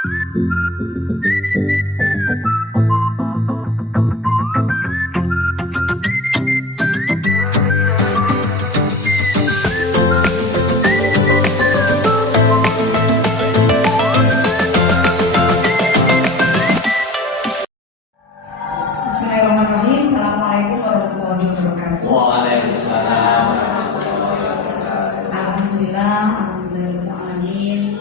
Bismillahirrahmanirrahim. Assalamualaikum warahmatullahi wabarakatuh. Waalaikumsalam warahmatullahi wabarakatuh. Alhamdulillah, alhamdulillahirrahmanirrahim.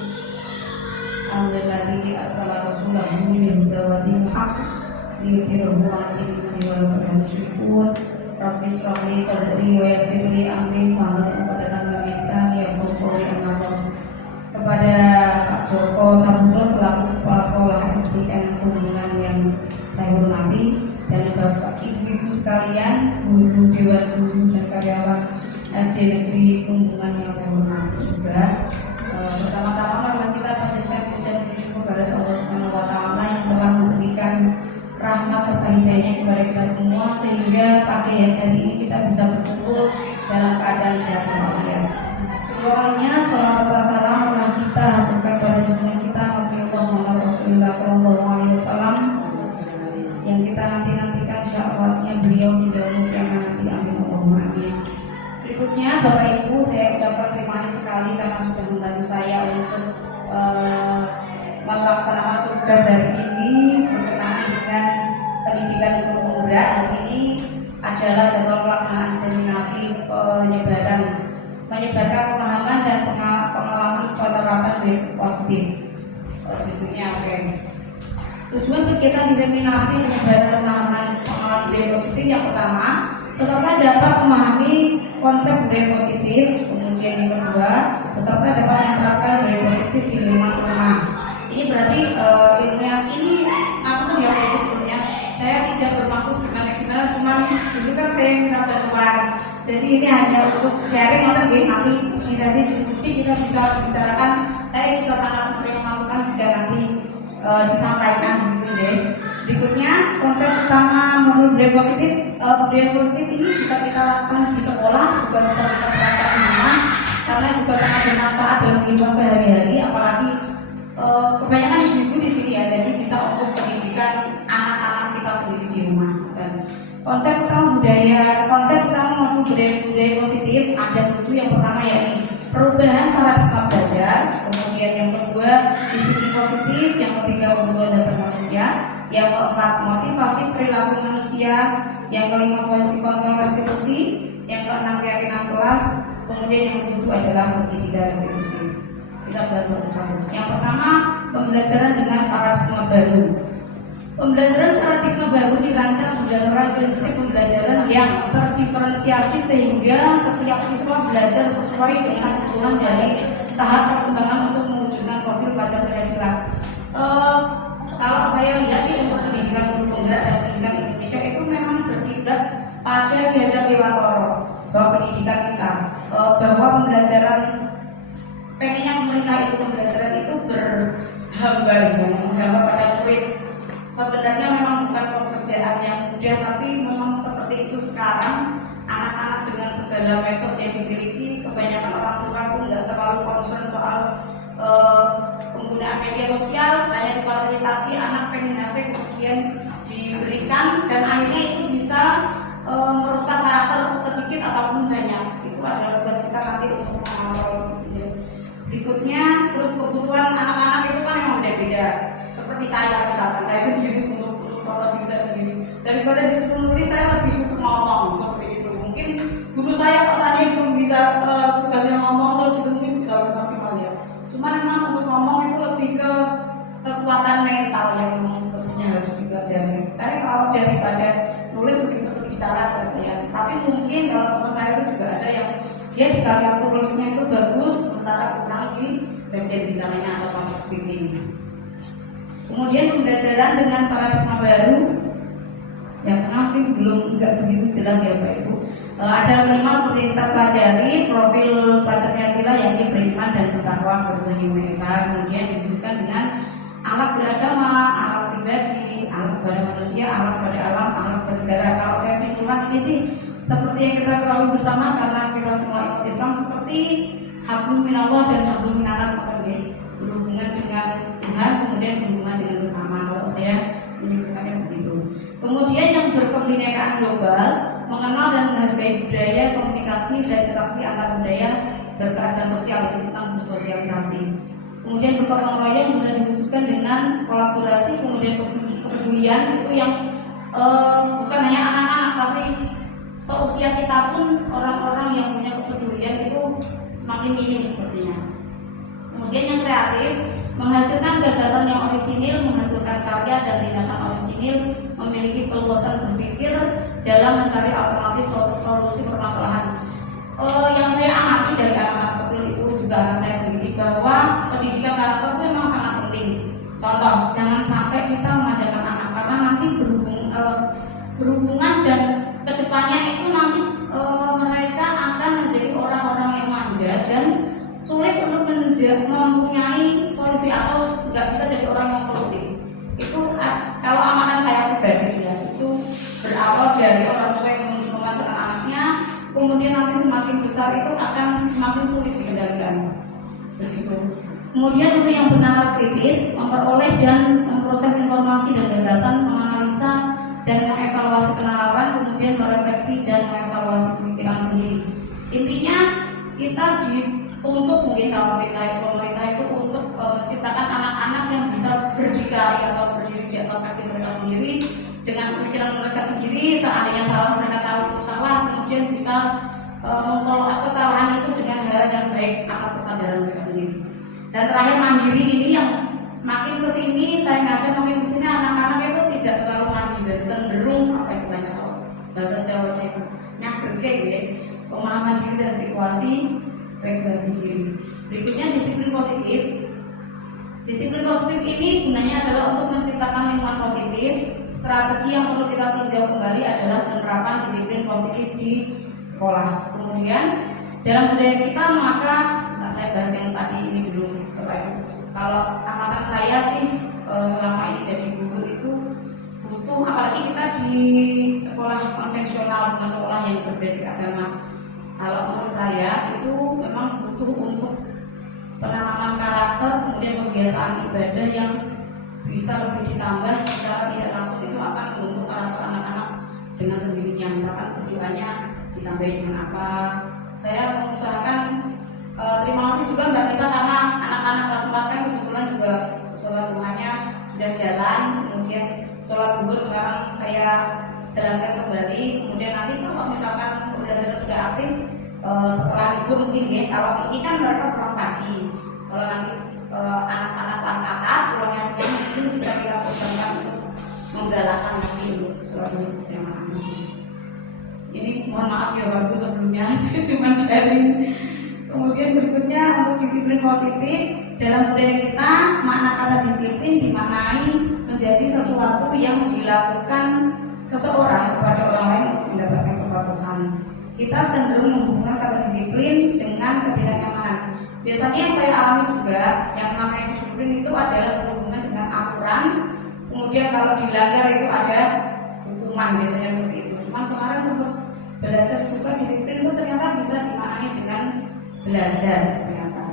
Alhamdulillahi arsala rasulahu bil huda wa dinil haq liyudhhirahu 'ala dini walau karihal musyrikun. Rabbi shrah li sadri wa yassir li amri wahlul 'uqdatam min lisani yafqahu qawli. Amma ba'd. Kepada Pak Joko Samudro selaku Kepala Sekolah SDN Kuningan yang saya hormati, dan Bapak Ibu-ibu sekalian, guru, dewan guru dan karyawan SD Negeri Kuningan yang saya hormati juga. Pertama-tama marilah kita panjatkan pujian dan syukur kepada Allah Subhanahu wa taala yang telah memberikan rahmat serta hidayahnya kepada kita semua sehingga pagi hari ini kita bisa berkumpul dalam keadaan sehat walafiat. Kedua kalinya salawat serta salam telah kita haturkan pada junjungan kita Nabi Muhammad Rasulullah sallallahu alaihi wasallam yang kita nanti-nantikan syafaatnya beliau di dalam kiamat nanti. Amin Allahumma amin. Berikutnya Bapak Ibu, saya ucapkan terima kasih sekali karena sudah membantu saya untuk melaksanakan tugas hari ini berkenaan dengan pendidikan guru penggerak. Hari ini adalah jadwal pelaksanaan diseminasi menyebarkan pemahaman dan pengalaman penerapan BEM positif. Berikutnya oke. Tujuan kegiatan diseminasi menyebarkan pemahaman pengalaman budaya positif yang pertama, peserta dapat memahami konsep budaya positif. Kemudian yang kedua, peserta dapat menerapkan budaya positif di lingkungan rumah. Ini berarti ilmunya ini apa tuh ya sebelumnya? Saya tidak bermaksud gimana, cuma justru kan saya minta bantuan. Jadi ini hanya untuk sharing atau nanti di sesi diskusi kita bisa bicarakan. Saya juga sangat menerima masukan jika nanti disampaikan gitu deh. Berikutnya konsep utama menurut budaya positif ini bisa kita lakukan di sekolah, juga bisa kita terapkan di rumah karena juga sangat bermanfaat dalam kehidupan sehari-hari, apalagi kebanyakan ibu-ibu di sini ya, jadi bisa untuk pendidikan anak-anak kita sendiri di rumah. Dan konsep utama menurut budaya positif ada 7. Yang pertama yakni perubahan paradigma belajar, kemudian yang kedua disiplin positif, yang ketiga kebutuhan dasar manusia, yang keempat motivasi perilaku manusia, yang kelima posisi kontrol restitusi, yang keenam keyakinan kelas, kemudian yang ketujuh adalah segitiga restitusi. Kita bahas satu-satu. Yang pertama, pembelajaran dengan paradigma baru. Pembelajaran paradigma baru dirancang berdasarkan prinsip pembelajaran yang terdiferensiasi sehingga setiap siswa belajar sesuai dengan kebutuhan dari tahap perkembangan untuk mewujudkan profil Pancasila. Kalau saya lihat sih untuk pendidikan guru penggerak dan pendidikan Indonesia itu memang berkiblat pada Ki Hajar Dewantara bahwa pendidikan kita, bahwa pembelajaran pengennya pemerintah itu pembelajaran itu berhamba pada murid. Sebenarnya memang bukan pekerjaan yang mudah, tapi memang seperti itu sekarang. Anak-anak dengan segala medsos yang dimiliki, kebanyakan orang tua itu nggak terlalu concern soal penggunaan media sosial, hanya difasilitasi anak pengen HP kemudian diberikan, dan akhirnya itu bisa merusak karakter sedikit ataupun banyak. Itu adalah tugas kita nanti untuk mengawal. Berikutnya, terus kebutuhan anak-anak itu kan memang beda-beda. Seperti saya misalkan, saya sendiri untuk contoh diri saya sendiri, daripada disuruh nulis saya lebih suka ngomong seperti itu. Mungkin guru saya Pak Sani belum bisa tugasnya ngomong, terus itu mungkin bisa lebih maksimal ya. Cuma memang untuk ngomong itu lebih ke kekuatan mental yang memang sepertinya harus dipelajari. Saya kalau daripada nulis lebih berbicara biasanya. Tapi mungkin kalau teman saya itu juga ada yang dia di karya tulisnya itu bagus, sementara kurang di bagian desainnya atau proses speaking. Kemudian pembelajaran dengan paradigma baru yang mungkin nggak begitu jelas ya Pak Ibu. Ada 5 seperti kita pelajari profil pelajar Pancasila, yakni beriman dan bertakwa kepada Yang Maha Esa. Kemudian diwujudkan dengan alat beragama, alat pribadi, alat kepada manusia, alat pada alam, alat bernegara. Kalau saya simpulkan ini sih seperti yang kita ketahui bersama karena kita semua ikut Islam, seperti hablum minallah dan hablum minannas, berhubungan dengan Tuhan. kemudian hubungan dengan sesama. Kalau saya menyebutkannya begitu. Kemudian yang berkebinekaan global, mengenal dan menghargai budaya, komunikasi dan interaksi antar budaya, berkeadilan sosial, itu tentang bersosialisasi. Kemudian bergotong royong bisa diwujudkan dengan kolaborasi, kemudian kepedulian itu yang bukan hanya anak-anak tapi seusia kita pun orang-orang yang punya kepedulian itu semakin minim sepertinya. Kemudian yang kreatif, menghasilkan gagasan yang orisinil, menghasilkan karya dan tindakan orisinil, memiliki keluasan berpikir dalam mencari alternatif solusi permasalahan. Yang saya amati dari anak-anak kecil itu juga anak saya sendiri, bahwa pendidikan karakter itu memang sangat penting. Contoh, jangan sampai kita mengajarkan anak karena nanti berhubungan dan kedepannya itu nanti mereka akan menjadi orang-orang yang manja dan sulit untuk mempunyai solusi atau nggak bisa jadi orang yang solutif. Itu kalau amanah saya pribadi sih ya, itu berawal dari orang tua yang memanfaatkan anaknya, kemudian nanti semakin besar itu akan semakin sulit dikendalikan. Begitu. Kemudian untuk yang benar kritis, memperoleh dan memproses informasi dan gagasan, menganalisa dan mengevaluasi kenalan, kemudian merefleksi dan mengevaluasi pemikiran sendiri. Intinya kita dituntut mungkin kalau pemerintah itu untuk menciptakan anak-anak yang bisa berdikari atau berdiri di atas kaki mereka sendiri dengan pemikiran mereka sendiri. Seandainya salah mereka tahu itu salah, kemudian bisa memfollow up kesalahan itu dengan hal yang baik atas kesadaran mereka sendiri. Dan terakhir mandiri ini yang makin kesini saya ngajar makin kesini anak-anak itu tidak terlalu mandiri, cenderung apa istilahnya kalau bahasa Jawanya itu nyagerke ya, pemahaman diri dan situasi, regulasi diri. Berikutnya disiplin positif. Disiplin positif ini gunanya adalah untuk menciptakan lingkungan positif. Strategi yang perlu kita tinjau kembali adalah penerapan disiplin positif di sekolah. Kemudian dalam budaya kita maka saya bahas yang tadi ini dulu Bapak Ibu. Kalau amatan saya sih selama ini jadi guru itu butuh, apalagi kita di sekolah konvensional bukan sekolah yang berbasis agama. Kalau menurut saya itu memang butuh untuk penanaman karakter, kemudian kebiasaan ibadah yang bisa lebih ditambah secara tidak langsung itu akan membentuk karakter anak-anak dengan sendirinya. Misalkan berdoanya ditambah dengan apa. Saya mengusahakan terima kasih juga Mbak Nisa karena anak-anak kelas 4 kan kebetulan juga sholat duhanya sudah jalan, kemudian sholat zuhur sekarang saya jalankan kembali. Kemudian nanti kalau misalkan belajar sudah aktif setelah libur mungkin ya, kalau ini kan mereka pulang pagi, kalau nanti anak-anak kelas atas pulangnya siang mungkin bisa kita programkan untuk menggalakkan lagi untuk sholat zuhur berjamaah. Ini mohon maaf ya Bapak sebelumnya saya cuma sharing. Kemudian berikutnya untuk disiplin positif dalam budaya kita, makna kata disiplin dimaknai menjadi sesuatu yang dilakukan seseorang kepada orang lain untuk mendapatkan kepatuhan. Kita cenderung menghubungkan kata disiplin dengan ketidaknyamanan. Biasanya yang saya alami juga yang namanya disiplin itu adalah berhubungan dengan aturan. Kemudian kalau dilanggar itu ada hukuman biasanya seperti itu. Cuman kemarin sempat belajar juga disiplin itu ternyata bisa dimaknai dengan belajar ternyata.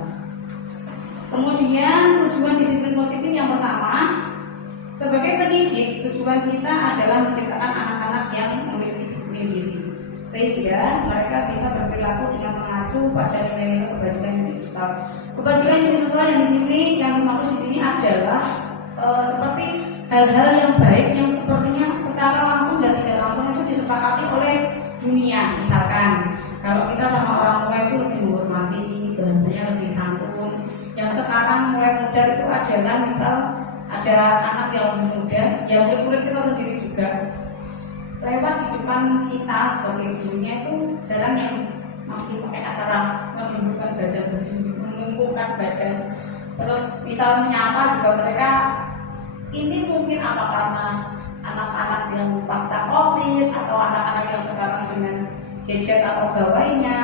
Kemudian tujuan disiplin positif yang pertama, sebagai pendidik tujuan kita adalah menciptakan anak-anak yang memiliki disiplin diri, sehingga mereka bisa berperilaku dengan mengacu pada nilai-nilai kebajikan universal. Kebajikan universal yang di sini, yang dimaksud di sini adalah seperti hal-hal yang baik yang sepertinya secara langsung dan tidak langsung itu disepakati oleh dunia. Misalkan kalau kita sama orang tua itu lebih menghormati, bahasanya lebih santun. Yang sekarang mulai muda itu adalah misal ada anak yang lebih muda, yang murid kita sendiri juga lewat di depan kita sebagai gurunya itu jarang yang masih pakai acara menundukkan badan, mengumpulkan badan. Terus misal menyapa juga mereka, ini mungkin apa karena anak-anak yang pasca COVID atau anak-anak yang sekarang dengan gadget atau gawainya,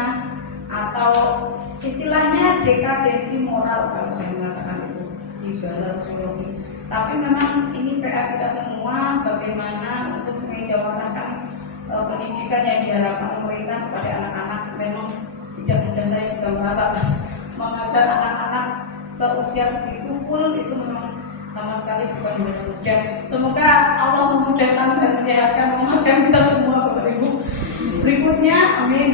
atau istilahnya dekadensi moral kalau saya mengatakan itu di bahasa sosiologi. Tapi memang ini PR kita semua bagaimana untuk mengejawantahkan pendidikan yang diharapkan pemerintah kepada anak-anak. Memang tidak mudah, saya juga merasa mengajar anak-anak seusia segitu full itu memang sama Dan semoga Allah memudahkan dan menyehatkan kita semua Bapak Ibu. Berikutnya, amin.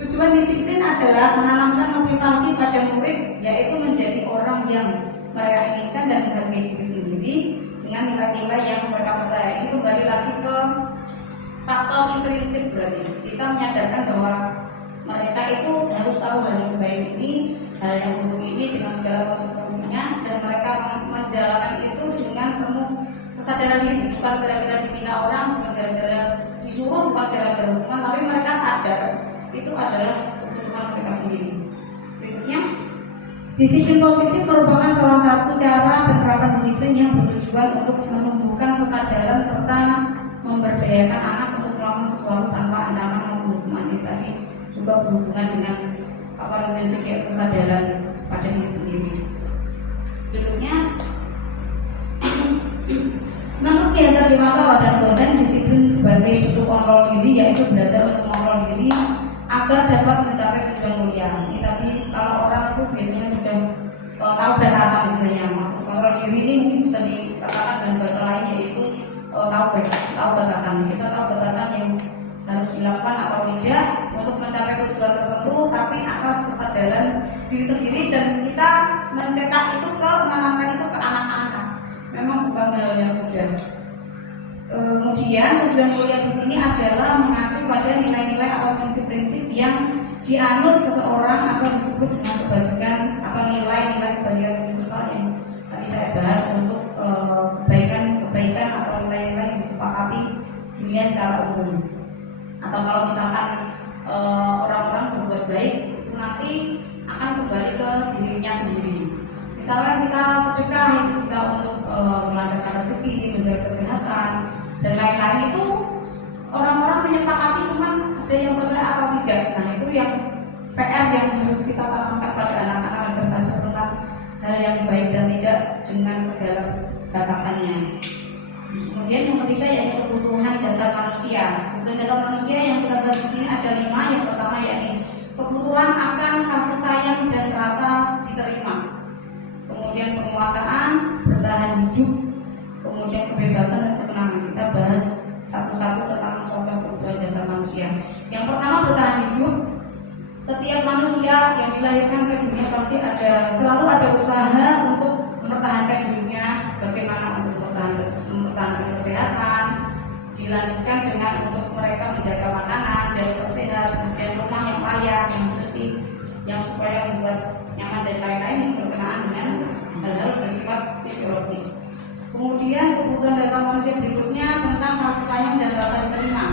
Tujuan disiplin adalah menanamkan motivasi pada murid, yaitu menjadi orang yang mereka inginkan dan menghargai diri sendiri dengan nilai-nilai yang mereka percaya. Ini kembali lagi ke faktor intrinsik, berarti kita menyadarkan bahwa mereka itu harus tahu hal yang baik ini, hal yang buruk ini dengan segala konsekuensinya, dan mereka menjalankan itu dengan penuh kesadaran diri, bukan gara-gara diminta orang, bukan gara-gara disuruh, bukan gara-gara hukuman, tapi mereka sadar itu adalah kebutuhan mereka sendiri. Berikutnya, disiplin positif merupakan salah satu cara penerapan disiplin yang bertujuan untuk menumbuhkan kesadaran serta memberdayakan anak untuk melakukan sesuatu tanpa ancaman maupun hukuman. Ini tadi juga berhubungan dengan intrinsik kesadaran pada diri sendiri. Berikutnya, menurut Ki Hajar Dewantara dan dosen, disiplin sebagai bentuk kontrol diri, yaitu belajar untuk mengontrol diri agar dapat mencapai tujuan mulia. Ini tadi kalau orang itu biasanya sudah tahu batasan, istilahnya maksud kontrol diri ini mungkin bisa dikatakan dengan bahasa lain, yaitu tahu batasan. Kita tahu batasan yang harus dilakukan atau tidak untuk mencapai tujuan tertentu, tapi atas kesadaran diri sendiri, dan kita mencetak itu menanamkan itu ke anak-anak. Memang bukan hal yang mudah. Kemudian tujuan mulia di sini adalah mengacu pada nilai-nilai atau prinsip-prinsip yang dianut seseorang atau disebut dengan kebajikan atau nilai-nilai kebajikan universal yang tadi saya bahas untuk kebaikan atau nilai-nilai yang disepakati dunia secara umum. Atau kalau misalkan orang-orang berbuat baik, itu nanti akan kembali ke dirinya sendiri. Misalnya kita sedekah, itu bisa untuk melancarkan rezeki, menjaga kesehatan, dan lain-lain. Itu orang-orang menyepakati, cuman ada yang percaya atau tidak. Nah, itu yang PR yang harus kita tanamkan pada anak-anak agar sadar tentang hal yang baik dan tidak dengan segala batasannya. Kemudian yang ketiga yaitu kebutuhan dasar manusia. Kebutuhan dasar manusia yang kita bahas di sini ada 5. Yang pertama yakni kebutuhan akan kasih sayang dan rasa diterima. Kemudian penguasaan, bertahan hidup, kemudian kebebasan dan kesenangan. Kita bahas satu-satu tentang contoh kebutuhan dasar manusia. Yang pertama bertahan hidup. Setiap manusia yang dilahirkan ke dunia pasti selalu ada usaha untuk mempertahankan hidupnya. Bagaimana untuk mempertahankan kesehatan, dilanjutkan dengan untuk mereka menjaga makanan dari sehat, kemudian rumah yang layak, yang bersih, yang supaya membuat nyaman dan lain-lain yang berkenaan dengan hal-hal bersifat fisiologis. Kemudian kebutuhan dasar manusia berikutnya tentang kasih sayang dan rasa diterima,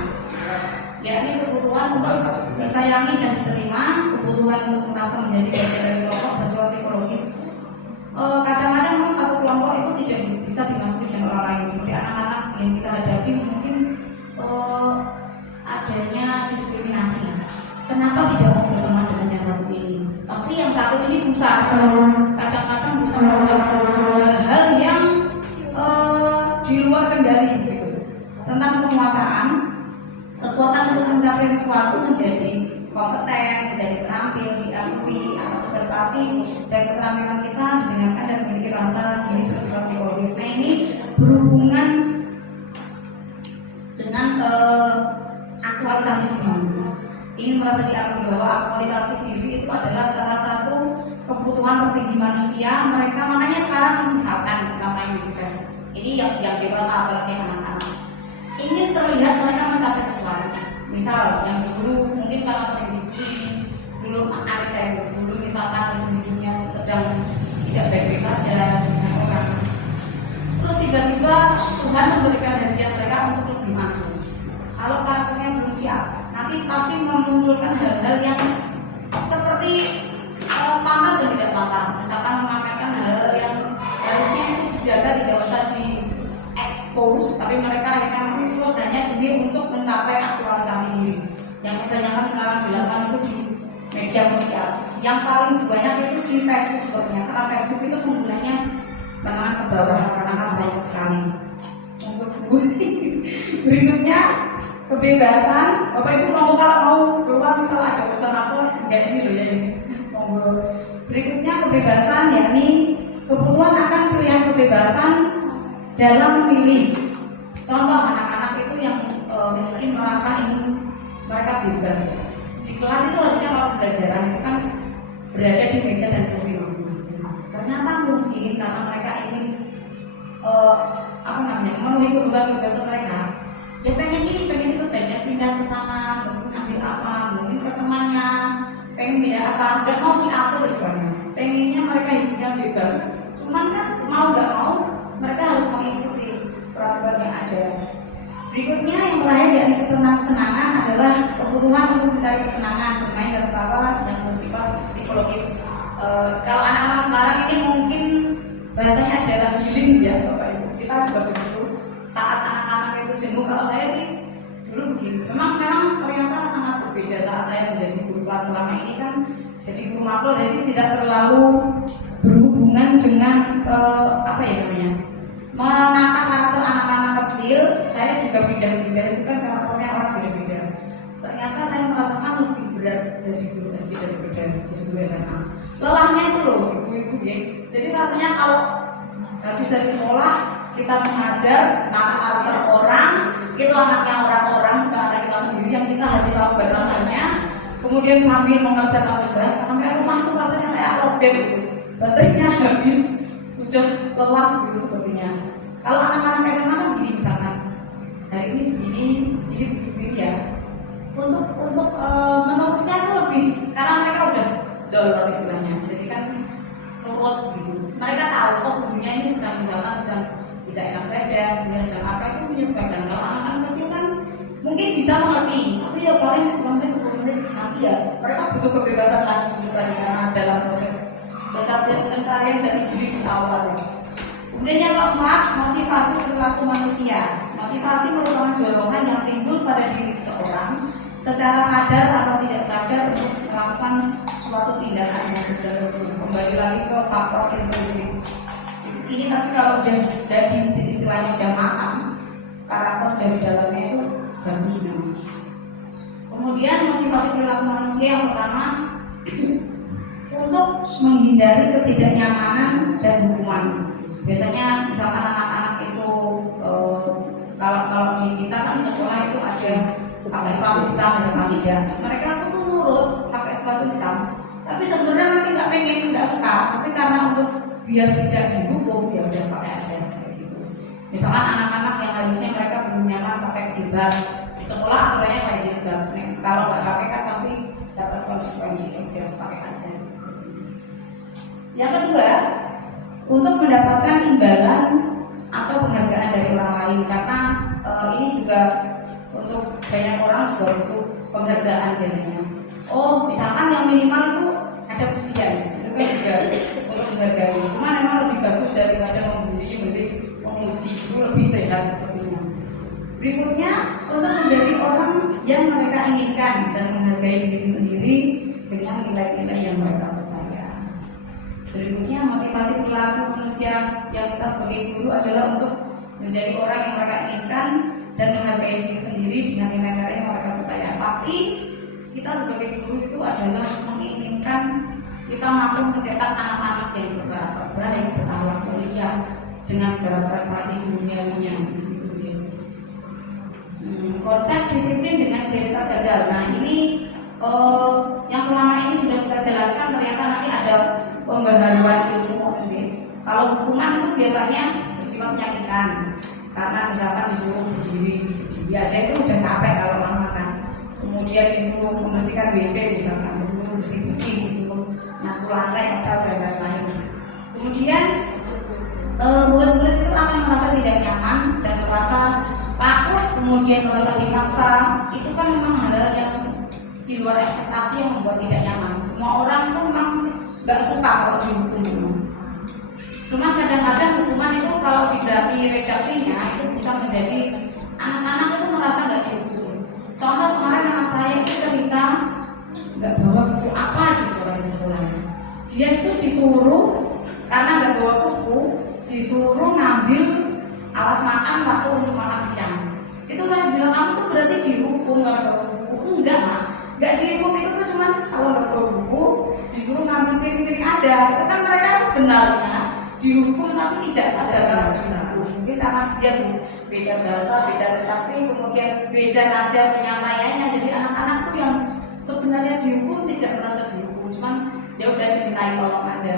yakni kebutuhan untuk disayangi dan diterima, kebutuhan untuk merasa menjadi bagian dari kelompok bersifat psikologis. Kadang-kadang satu kelompok itu tidak bisa dimasuki dengan orang lain, seperti anak-anak yang kita hadapi mungkin adanya diskriminasi. Kenapa tidak mau berteman dengan yang satu ini? Pasti yang satu ini bisa kadang-kadang bisa melakukan hal-hal yang di luar kendali gitu. Tentang penguasaan, kekuatan untuk mencapai sesuatu menjadi kompeten, menjadi terampil, diakui atas prestasi dan keterampilan kita, didengarkan dan memiliki rasa diri bersifat psikologis. Nah, ini berhubungan dengan aktualisasi diri. Ingin merasa diakui bahwa aktualisasi diri itu adalah salah satu kebutuhan tertinggi manusia. Mereka makanya sekarang misalkan kita main di Facebook, ini yang dewasa apalagi anak-anak ingin terlihat mereka mencapai sesuatu. Misal yang dulu mungkin kalau sering dulu anak saya dulu misalkan hidupnya sedang tidak baik-baik saja dengan orang, terus tiba-tiba Tuhan memberikan hadiah mereka untuk lebih maju. Kalau karakternya belum siap, nanti pasti memunculkan hal-hal yang seperti pantas dan tidak pantas. Misalkan memamerkan hal-hal yang harusnya itu dijaga, tidak usah di-expose, tapi mereka akhirnya mengekspos hanya demi untuk mencapai aktualisasi diri. Yang kebanyakan sekarang dilakukan itu di media sosial. Yang paling banyak itu di Facebook sebenarnya, karena Facebook itu penggunanya menengah ke bawah, sangat banyak sekali. Berikutnya kebebasan. Bapak Ibu kalau mau keluar misalnya ada urusan apa, enggak ini loh ya ini. Berikutnya kebebasan, yakni kebutuhan akan pilihan kebebasan dalam memilih. Contoh anak-anak itu yang mungkin merasa ingin mereka bebas. Di kelas itu harusnya kalau pembelajaran itu kan berada di meja dan kursi masing-masing. Ternyata mungkin karena mereka ingin memenuhi kebutuhan kebebasan mereka, ya pengen ini, pengen itu, pengen pindah ke sana, mungkin ambil apa, mungkin ke temannya, pengen pindah apa, nggak mau diatur sebenarnya. Pengennya mereka hidupnya bebas. Cuman kan mau nggak mau mereka harus mengikuti peraturan yang ada. Berikutnya yang terakhir yakni kesenangan adalah kebutuhan untuk mencari kesenangan, bermain dan tertawa yang bersifat psikologis. Kalau anak-anak sekarang ini mungkin bahasanya adalah healing ya Bapak Ibu. Kita juga begitu. Saat anak-anak itu jenuh, kalau saya sih dulu begini. Memang ternyata sangat berbeda saat saya menjadi guru kelas selama ini kan jadi guru makro, jadi tidak terlalu berhubungan dengan menangkap karakter anak-anak kecil. Saya juga pindah-pindah itu kan karakternya orang beda-beda. Ternyata saya merasakan lebih berat jadi guru SD daripada jadi guru SMA. Lelahnya itu loh ibu-ibu ya. Jadi rasanya kalau habis dari sekolah kita mengajar nata karakter orang, itu anaknya orang-orang, bukan anak kita sendiri yang kita harus tahu batasannya. Kemudian sambil mengerjakan tugas sampai rumah tuh rasanya kayak lobet gitu. Baterainya habis, sudah lelah gitu sepertinya. Kalau anak-anak SMA kan gini misalkan, hari ini begini ya. Untuk menurutnya itu lebih karena mereka udah download istilahnya, jadi kan nurut gitu. Mereka tahu kok gurunya ini sedang tidak enak badan, gurunya sedang apa itu menyesuaikan. Kalau anak-anak kecil kan mungkin bisa mengerti, tapi ya paling 5 menit 10 menit nanti ya mereka butuh kebebasan lagi gitu karena dalam proses pencarian jati diri di awal. Kemudian yang keempat, motivasi perilaku manusia. Motivasi merupakan dorongan yang timbul pada diri seseorang secara sadar atau tidak sadar untuk melakukan suatu tindakan yang sudah kembali lagi ke faktor intrinsik. Ini tapi kalau udah jadi istilahnya udah matang, karakter dari dalamnya itu bagus banget. Kemudian motivasi perilaku manusia yang pertama untuk menghindari ketidaknyamanan dan hukuman. Biasanya misalkan anak-anak itu kalau di kita kan di sekolah itu ada pakai sepatu hitam misalkan tidak, mereka tuh nurut pakai sepatu hitam, tapi sebenarnya mereka nggak pengen, nggak suka, tapi karena untuk biar tidak dihukum ya udah pakai aja kayak gitu. Misalkan anak-anak yang harusnya mereka belum nyaman pakai jilbab di sekolah, aturannya pakai jilbab. Kalau nggak pakai kan pasti dapat konsekuensi, ya pakai aja. Yang kedua, untuk mendapatkan imbalan atau penghargaan dari orang lain, karena ini juga untuk banyak orang juga untuk penghargaan biasanya. Oh, misalkan yang minimal itu ada pujian, itu kan juga untuk dihargai. Cuma memang lebih bagus daripada memuji, itu lebih sehat sepertinya. Berikutnya, untuk menjadi orang yang mereka inginkan dan menghargai diri sendiri dengan nilai-nilai yang mereka percaya. Berikutnya, motivasi perilaku manusia yang kita sebagai guru adalah untuk menjadi orang yang mereka inginkan dan menghargai diri sendiri dengan nilai-nilai yang mereka percaya. Pasti kita sebagai guru itu adalah menginginkan kita mampu mencetak anak-anak yang baik, berakhlak mulia dengan segala prestasi duniawinya. Konsep disiplin dengan identitas gagal. Nah ini yang selama ini sudah kita jalankan, ternyata nanti ada pembaharuan ilmu. Kalau hukuman itu biasanya bersifat menyakitkan, karena misalkan disuruh berdiri aja itu udah capek kalau lama kan. Kemudian disuruh membersihkan WC misalkan, disuruh bersih-bersih, disuruh nyapu lantai atau dan lain-lain. Kemudian murid-murid itu akan merasa tidak nyaman dan merasa takut, kemudian merasa dipaksa. Itu kan memang hal yang di luar ekspektasi yang membuat tidak nyaman. Semua orang itu memang nggak suka kalau dihukum. Cuma kadang-kadang hukuman itu kalau diganti redaksinya itu bisa menjadi anak-anak itu merasa nggak dihukum. Contoh kemarin anak saya itu cerita nggak bawa buku apa gitu di sekolah. Dia itu disuruh karena nggak bawa buku, disuruh ngambil alat makan waktu untuk makan siang. Itu saya bilang, kamu tuh berarti dihukum nggak bawa buku? Enggak mak, nggak dihukum, itu tuh cuma kalau nggak bawa buku disuruh ngambil piring-piring aja. Itu kan mereka sebenarnya dihukum tapi tidak sadar rasa. Mungkin karena dia beda bahasa, beda redaksi, kemudian beda nada penyampaiannya. Jadi anak-anak tuh yang sebenarnya dihukum tidak merasa dihukum, cuman dia udah dimintai tolong aja.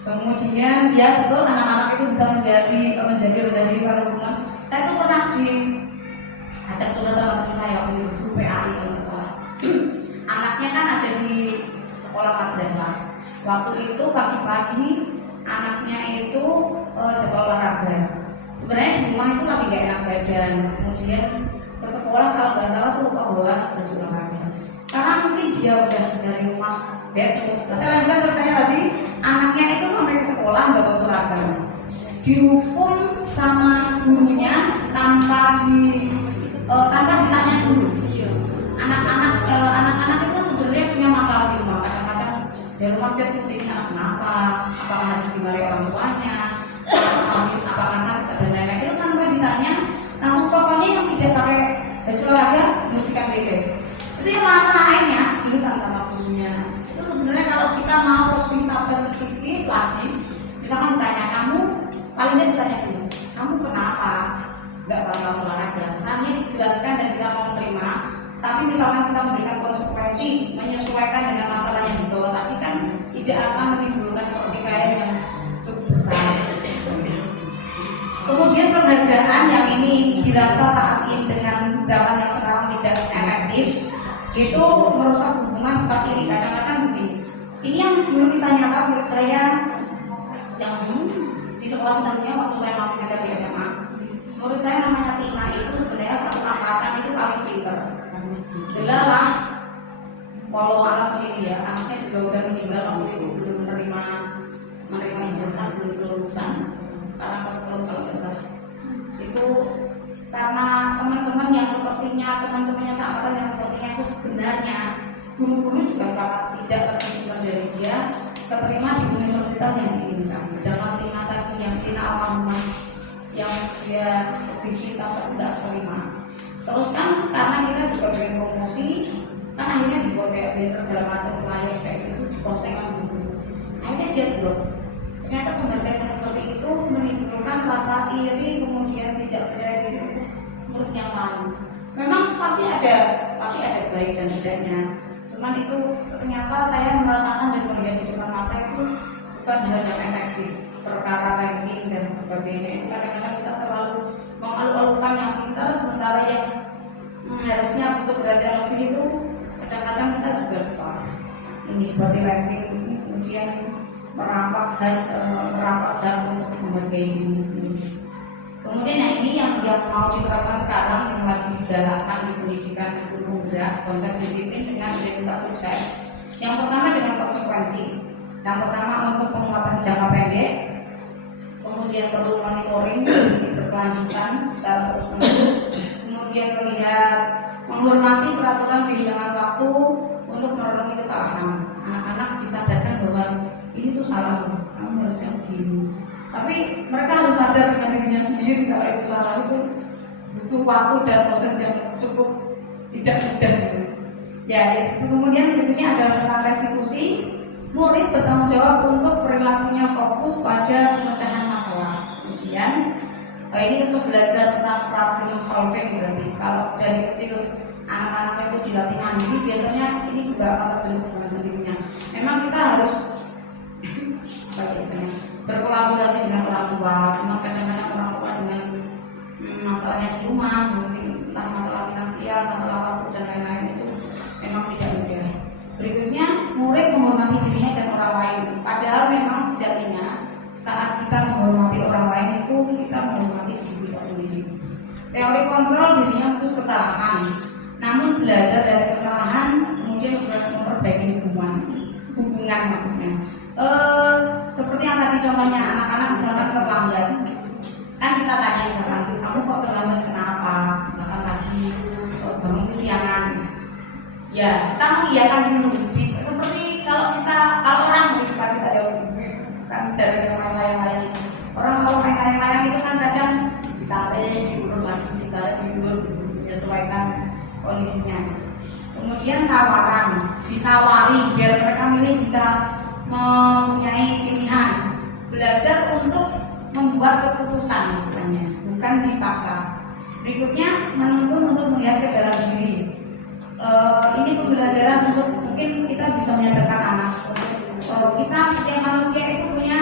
Kemudian ya betul anak-anak itu bisa menjadi rendah diri pada rumah. Saya tuh pernah diajak tugas sama teman saya waktu itu grup PAI kalau nggak salah. Anaknya kan ada di sekolah madrasah. Waktu itu pagi-pagi anaknya itu jadwal olahraga. Sebenarnya di rumah itu lagi gak enak badan. Kemudian ke sekolah kalau nggak salah tuh lupa bawa baju olahraga. Karena mungkin dia udah dari rumah bed. Saya lanjutkan ceritanya tadi. Anaknya itu sampai ke sekolah nggak bawa seragam, dihukum sama gurunya tanpa ditanya dulu. Anak-anak itu kan sebenarnya punya masalah di rumah. Kadang-kadang di rumah dia putih anak kenapa, apakah harus dimarahi orang tuanya, apakah sakit dan lain-lain. Itu tanpa ditanya, langsung pokoknya yang tidak pakai baju olahraga bersihkan WC. Itu yang lainnya dulu kan sama gurunya. Itu sebenarnya kalau kita mau lebih sabar sedikit lagi, misalkan ditanya kamu, paling tidak ditanya dulu, kamu kenapa nggak bakal olahraga? Saatnya dijelaskan dan kita mau menerima. Tapi misalkan kita memberikan konsekuensi menyesuaikan dengan masalah yang dibawa tadi kan tidak akan menimbulkan pertikaian yang cukup besar. Kemudian penghargaan yang ini dirasa saat ini dengan zaman yang sekarang tidak efektif, itu merusak hubungan seperti ini. Kadang-kadang begini, ini yang dulu bisa nyata menurut saya yang di sekolah selanjutnya waktu saya masih ngajar di SMA. Menurut saya namanya Tina itu sebenarnya satu angkatan itu paling pinter. Jelas lah, walau alam sini ya, anaknya juga udah meninggal waktu itu belum menerima ijazah, belum lulusan karena pas kalau nggak salah. Itu karena teman-teman yang sepertinya, teman-temannya seangkatan yang sepertinya itu sebenarnya guru-guru juga tidak lebih pintar dari dia, keterima di universitas yang diinginkan. Sedangkan Tina tadi yang Tina almarhumah yang dia lebih pintar tapi nggak terima. Terus kan karena kita juga pengen promosi, kan akhirnya dibuat kayak banner segala macam flyer kayak gitu dipostingkan dulu. Akhirnya dia drop. Ternyata penghargaan seperti itu menimbulkan rasa iri, kemudian tidak percaya diri menurut yang lain. Memang pasti ada baik dan tidaknya. Cuman itu ternyata saya merasakan dan melihat di depan mata itu bukan hal yang efektif. Perkara ranking dan sebagainya. Kadang-kadang kita terlalu mengalu-alukan yang pintar, sementara yang harusnya butuh perhatian lebih itu kadang-kadang kita juga lupa. Ini seperti ranking, kemudian merampas hak untuk menghargai diri sendiri. Kemudian yang ini yang mau diterapkan sekarang yang lagi dijalankan di pendidikan guru gerak konsep disiplin dengan identitas sukses. Yang pertama dengan konsekuensi. Yang pertama untuk penguatan jangka pendek, kemudian perlu monitoring berkelanjutan secara terus-menerus, kemudian melihat menghormati peraturan bilangan waktu untuk merenungi kesalahan. Anak-anak disadarkan bahwa ini tuh salah, kamu harusnya begini. Tapi mereka harus sadar dengan dirinya sendiri kalau itu salah, itu butuh waktu dan proses yang cukup tidak mudah. Ya, kemudian berikutnya adalah tentang restitusi. Murid bertanggung jawab untuk perilakunya fokus pada pemecahan masalah. Kemudian ini untuk belajar tentang problem solving berarti. Kalau dari kecil anak-anak itu dilatih mandiri, biasanya ini juga akan terbentuk dengan sendirinya. Memang kita harus berkolaborasi dengan orang tua. Cuma kadang-kadang orang tua dengan masalahnya di rumah, mungkin entah masalah finansial, masalah waktu dan lain-lain itu memang tidak mudah. Berikutnya, murid menghormati dirinya dan orang lain. Padahal memang sejatinya saat kita menghormati orang lain itu kita menghormati diri kita sendiri. Teori kontrol dirinya terus kesalahan, namun belajar dari kesalahan kemudian memperbaiki hubungan maksudnya. Seperti yang tadi contohnya anak-anak misalkan terlambat, kan kita tanya misalkan kamu kok terlambat kenapa? Misalkan lagi bangun kesiangan. Ya, kita mengiyakan dulu. Seperti kalau orang sih kita jawab kan jadi main layang-layang. Orang kalau main layang-layang itu kan kadang ditarik, diulur lagi, ditarik, diulur, menyesuaikan kondisinya. Kemudian ditawari biar mereka milih bisa mempunyai pilihan. Belajar untuk membuat keputusan istilahnya, bukan dipaksa. Berikutnya menuntun untuk melihat ke dalam diri. Ini pembelajaran untuk mungkin kita bisa menyadarkan anak. Kita setiap manusia itu punya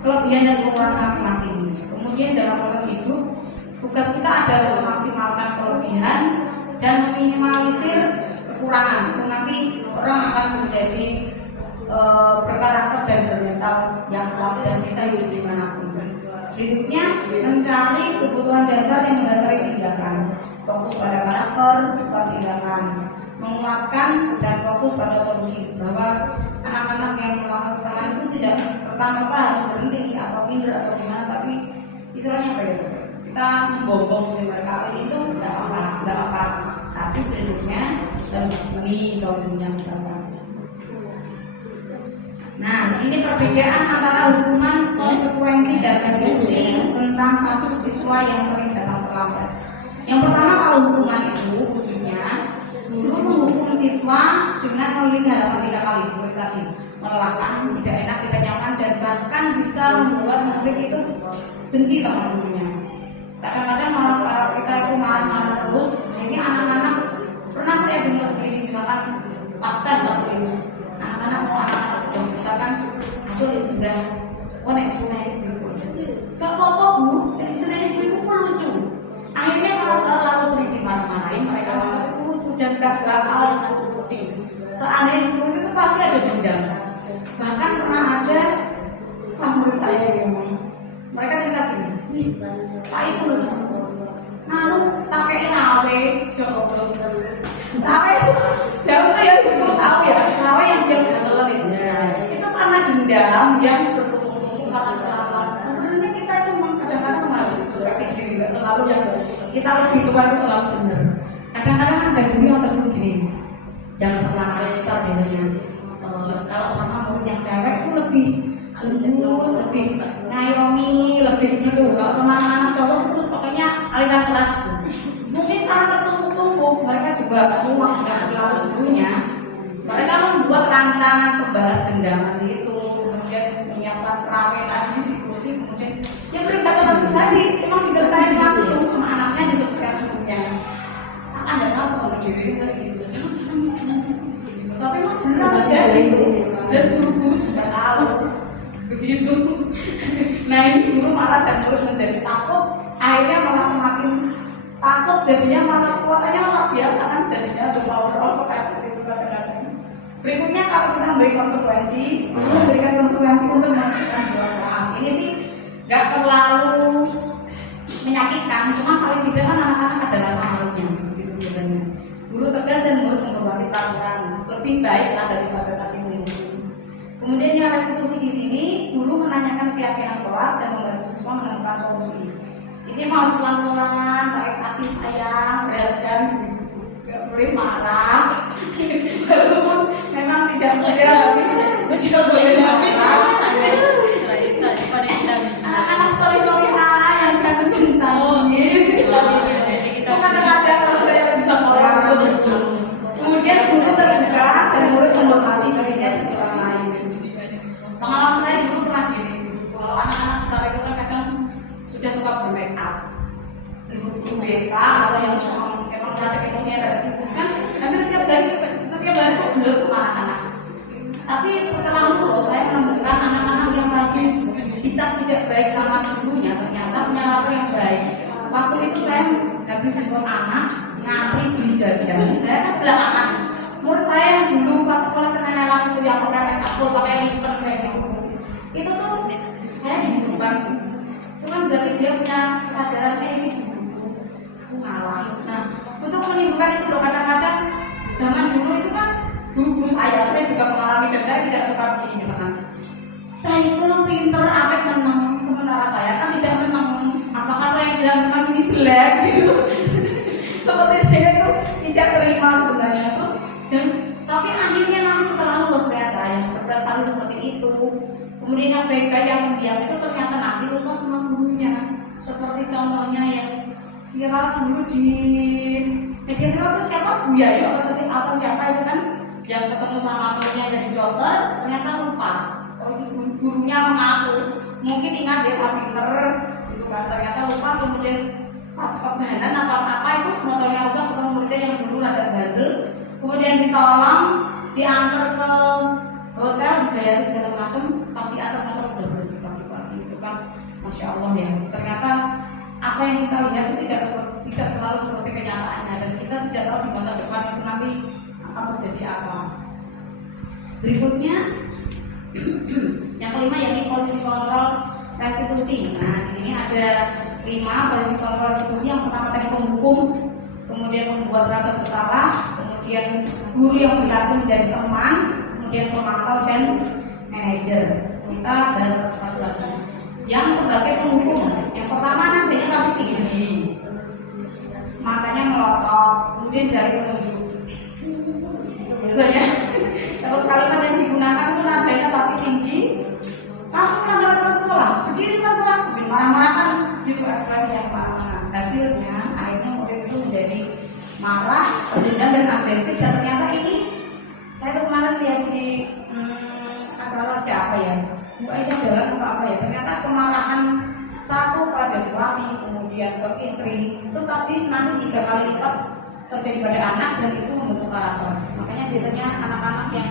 kelebihan dan kekurangan masing-masing. Kemudian dalam proses hidup, tugas kita adalah memaksimalkan kelebihan dan meminimalisir kekurangan. Itu nanti orang akan menjadi berkarakter dan bermental yang kuat dan bisa hidup dimanapun. Berikutnya mencari kebutuhan dasar yang mendasari tindakan, fokus pada karakter, bukan tindakan, menguatkan dan fokus pada solusi. Bahwa anak-anak yang melakukan kesalahan itu tidak serta-merta harus berhenti atau minder atau gimana, tapi istilahnya apa ya? Kita membobong mereka itu nggak apa-apa, tapi berikutnya harus ini solusinya misalkan. Nah, di sini perbedaan antara hukuman konsekuensi dan restitusi tentang kasus siswa yang sering datang terlambat. Yang pertama, kalau hukuman itu wujudnya guru menghukum siswa dengan mengelilingi halaman 3 kali seperti tadi, melelahkan, tidak enak, tidak nyaman, dan bahkan bisa membuat murid itu benci sama gurunya. Kadang-kadang malah kalau kita itu marah-marah terus, jadi anak-anak pernah saya dengar sendiri misalkan pas tes waktu itu, anak-anak mau anak-anak yang misalkan aku itu sudah nek seneng ibu. Gak apa-apa bu, jadi seneng ibu itu lucu. Akhirnya kalau terlalu sering dimarah-marahin, mereka itu lucu dan gak bakal turuti. Seandainya dituruti itu pasti ada dendam. Bahkan pernah ada menurut saya memang mereka cerita gini, Miss, Pak itu lucu. Lalu pakai rawe, rawe itu ya ibu tahu ya, rawe yang dia gatel itu karena dendam yang bertumpuk-tumpuk kelakuan. Sebenarnya kita itu kadang-kadang harus introspeksi diri, nggak selalu yang kita lebih tua itu selalu benar. Kadang-kadang ada guru yang terlalu gini, yang selama besar biasanya kalau sama murid yang cewek itu lebih lembut, lebih ngayomi, lebih gitu. Kalau sama anak-anak cowok terus pokoknya aliran keras. Mungkin karena tertumpuk-tumpuk, mereka juga muak dengan perilaku gurunya. Mereka membuat rancangan pembalas dendaman itu, kemudian menyiapkan rawe tadi di kursi, kemudian yang berkata tadi memang disertai langsung sama anaknya disebutkan gurunya. Anda tahu kalau dewi kayak gitu, jangan tapi memang benar terjadi dan guru-guru juga tahu begitu. Nah ini guru malah dan terus menjadi takut, akhirnya malah semakin takut, jadinya malah kekuatannya luar biasa kan, jadinya overall kayak itu kadang-kadang. Berikutnya kalau kita memberi konsekuensi, memberikan konsekuensi untuk menghasilkan dua kelas. Ini sih nggak terlalu menyakitkan, cuma paling tidak kan anak-anak ada rasa malunya, gitu biasanya. Guru tegas dan murid menghormati peraturan, lebih baiklah daripada tadi menghukum. Kemudian yang restitusi di sini, guru menanyakan keyakinan kelas dan membantu siswa menemukan solusi. Ini mau pelan-pelan, pakai kasih sayang, perhatian, nggak boleh marah. Walaupun memang tidak boleh habis, tidak boleh habis. Anak-anak story-story yang ganteng bintang. Itu kadang-kadang kalau saya bisa mulai khusus. Kemudian guru terbuka dan murid menghormati dirinya dan orang lain. Pengalaman saya dulu pernah gini, kalau anak-anak besar itu kan kadang sudah suka bermake up, disuruh BK atau yang memang ada emosinya dari itu kan, hampir setiap hari itu gelut sama anak-anak. Tapi setelah lulus saya menemukan anak-anak yang tadi dicap tidak baik sama gurunya ternyata punya latar yang baik. Waktu itu saya habis buat anak ngantri beli jajan, saya kan belakangan. Menurut saya yang dulu pas sekolah cendenelan itu yang pakai make up, pakai lipstick kayak gitu, itu tuh saya dibutuhkan. Cuman berarti dia punya kesadaran ini aku ngalah. Nah untuk menimbulkan itu loh, kadang-kadang zaman dulu itu kan guru-guru saya juga mengalami dan saya tidak suka begini misalkan. Saya itu pinter, apik menang, sementara saya kan tidak menang. Apakah saya tidak menang ini jelek gitu? Seperti saya itu tidak terima sebenarnya terus. Dan tapi akhirnya nanti setelah lulus ternyata yang berprestasi seperti itu, kemudian yang baik-baik yang mendiam itu ternyata nanti lulus sama gurunya. Seperti contohnya yang viral dulu di media sosial itu siapa Buya Yo atau siapa itu kan yang ketemu sama gurunya jadi dokter, ternyata lupa. Oh itu gurunya mengaku, mungkin ingat ya saya pinter, kemudian pas kebahanan apa itu motornya rusak atau muridnya yang dulu rada bandel, kemudian ditolong, diantar ke hotel, dibayar segala macam, pasti antar motor udah bersih pagi-pagi. Itu kan masya Allah ya. Ternyata apa yang kita lihat itu tidak selalu seperti kenyataannya, dan kita tidak tahu di masa depan itu nanti akan terjadi apa. Berikutnya yang kelima yakni posisi kontrol restitusi. Nah, di sini ada 5 posisi kontrol restitusi. Yang pertama tadi penghukum, kemudian membuat rasa bersalah, kemudian guru yang berlaku menjadi teman, kemudian pemantau dan manajer. Kita bahas satu-satu lagi. Yang sebagai penghukum, yang pertama nantinya pasti tinggi, matanya melotot, kemudian jari menunjuk. Biasanya terus kalimat yang digunakan itu nadanya pasti tinggi. Kamu melanggar aturan sekolah, berdiri depan kelas, marah-marah kan gitu ekspresi yang marah-marah. Hasilnya akhirnya murid itu menjadi marah, berdendam dan agresif. Dan ternyata ini saya tuh kemarin lihat di acara siapa ya, Bu Aisyah jalan apa ya. Ternyata kemarahan satu pada suami kemudian ke istri itu tadi nanti 3 kali lipat terjadi pada anak, dan itu membentuk karakter. Makanya biasanya anak-anak yang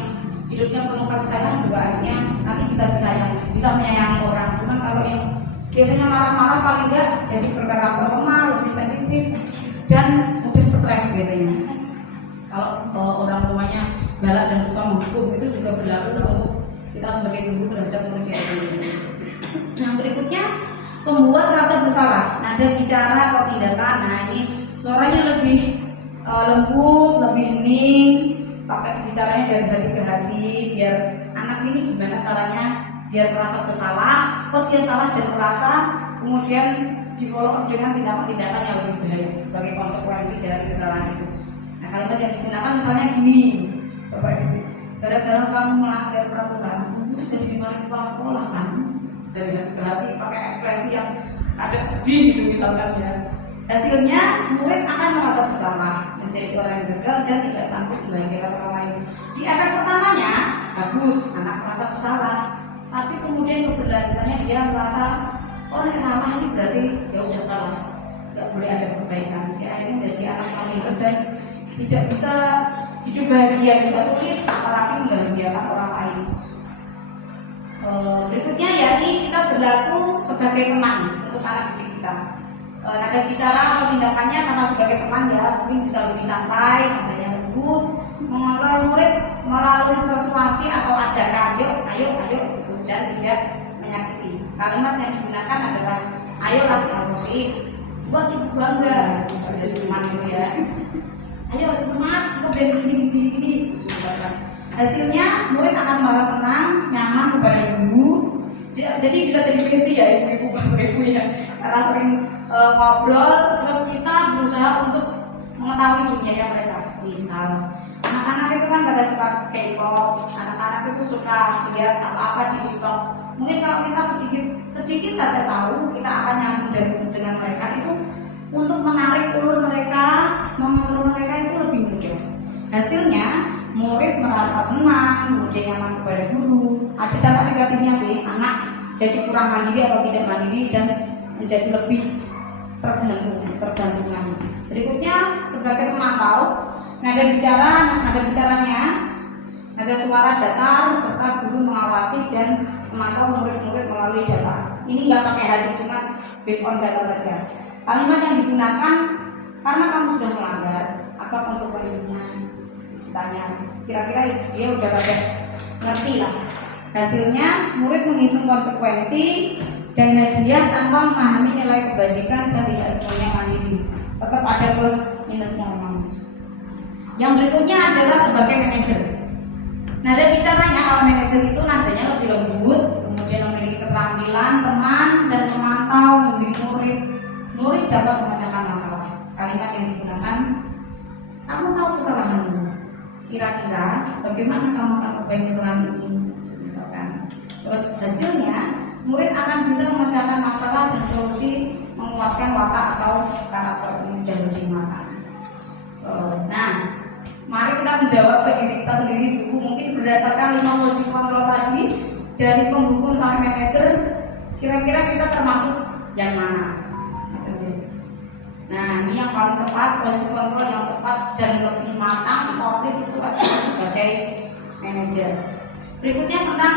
hidupnya penuh kasih sayang juga akhirnya nanti bisa disayang, bisa menyayangi orang. Cuman kalau yang biasanya marah-marah paling enggak jadi berkarakter lemah, lebih sensitif dan mungkin stres biasanya. Kalau orang tuanya galak dan suka menghukum, itu juga berlaku untuk kita sebagai guru terhadap murid kita. Yang berikutnya membuat rasa bersalah, nada bicara atau tindakan. Nah ini suaranya lebih lembut, lebih hening, pakai bicaranya dari hati ke hati, biar anak ini gimana caranya biar merasa bersalah, kok dia salah dan merasa, kemudian di follow up dengan tindakan-tindakan yang lebih baik sebagai konsekuensi dari kesalahan itu. Nah kalimat yang digunakan misalnya gini, Bapak Ibu, gara-gara kamu melanggar peraturan, itu jadi dimarahin kepala sekolah kan? Dari hati ke hati pakai ekspresi yang agak sedih gitu misalkan ya. Hasilnya murid akan merasa bersalah, menjadi orang yang gagal dan tidak sanggup membahagiakan orang lain. Di efek pertamanya bagus, anak merasa bersalah, tapi kemudian keberlanjutannya dia merasa orang yang salah ini berarti ya udah salah, nggak boleh ada perbaikan. Dia akhirnya menjadi anak yang dan tidak bisa hidup bahagia, juga sulit apalagi membahagiakan orang lain. Berikutnya yakni kita berlaku sebagai teman untuk anak didik kita. Nada bicara atau tindakannya karena sebagai teman ya mungkin bisa lebih santai, nadanya lembut, mengontrol murid melalui persuasi atau ajakan, ayo, dan tidak menyakiti. Kalimat yang digunakan adalah ayo lagi emosi, buat ibu bangga dari teman itu ya. Ayo semangat, udah gini. Hasilnya murid akan merasa senang, nyaman kepada guru. Jadi bisa jadi besti ya ibu-ibu bangga-ibu ya. Karena sering ngobrol, terus kita berusaha untuk mengetahui dunia yang mereka. Misal anak-anak itu kan pada suka K-pop, anak-anak itu suka lihat apa-apa di TikTok. Mungkin kalau kita sedikit saja tahu, kita akan nyambung dengan mereka itu untuk menarik ulur mereka, mengontrol mereka itu lebih mudah. Hasilnya murid merasa senang, kemudian nyaman kepada guru. Ada dampak negatifnya sih, anak jadi kurang mandiri atau tidak mandiri dan menjadi lebih tergantungan. Berikutnya sebagai pemantau, nada bicaranya, nada suara datar serta guru mengawasi dan memantau murid-murid melalui data. Ini nggak pakai hati, cuma based on data saja. Kalimat yang digunakan karena kamu sudah melanggar, apa konsekuensinya? Tanya, kira-kira dia udah pada ngerti lah. Hasilnya murid menghitung konsekuensi dan hadiah tanpa memahami nilai kebajikan dan tidak semuanya mandiri. Tetap ada plus minusnya memang. Yang berikutnya adalah sebagai manajer. Nada bicaranya kalau manajer itu nadanya lebih lembut, kemudian memiliki keterampilan teman dan memantau, membimbing murid. Murid dapat memecahkan masalah. Kalimat yang digunakan, kamu tahu kesalahanmu. Kira-kira bagaimana kamu akan memperbaiki kesalahan ini, misalkan. Terus hasilnya murid akan bisa memecahkan masalah dan solusi, menguatkan watak atau karakter ini dan mata. Nah, mari kita menjawab ke diri kita sendiri dulu. Mungkin berdasarkan 5 posisi kontrol tadi, dari penghukum sampai manajer, kira-kira kita termasuk yang mana? paling tepat, posisi kontrol yang tepat dan lebih matang, komplit itu adalah sebagai manajer. Berikutnya tentang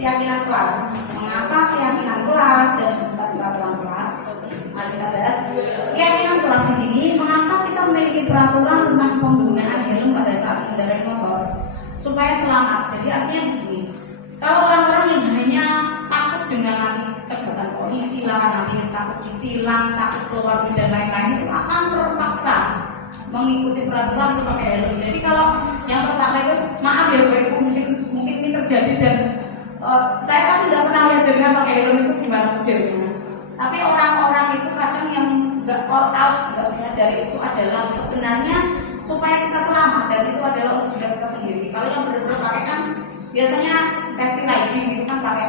keyakinan kelas. Mengapa keyakinan kelas dan peraturan kelas? Mari kita bahas keyakinan kelas di sini. Mengapa kita memiliki peraturan tentang penggunaan helm pada saat mengendarai motor supaya selamat? Jadi artinya begini. Kalau orang-orang yang hanya takut dengan nanti cegatan polisi lah, nanti takut ditilang, takut keluar dan lain-lain, itu akan terpaksa mengikuti peraturan untuk pakai helm. Jadi kalau yang terpaksa itu, maaf ya Bu Ibu, mungkin ini terjadi dan saya kan tidak pernah lihat dengan pakai helm itu gimana modelnya. Tapi orang-orang itu kadang yang nggak all out, nggak menyadari itu adalah sebenarnya supaya kita selamat dan itu adalah untuk diri kita sendiri. Kalau yang benar-benar pakai kan biasanya safety riding itu kan pakai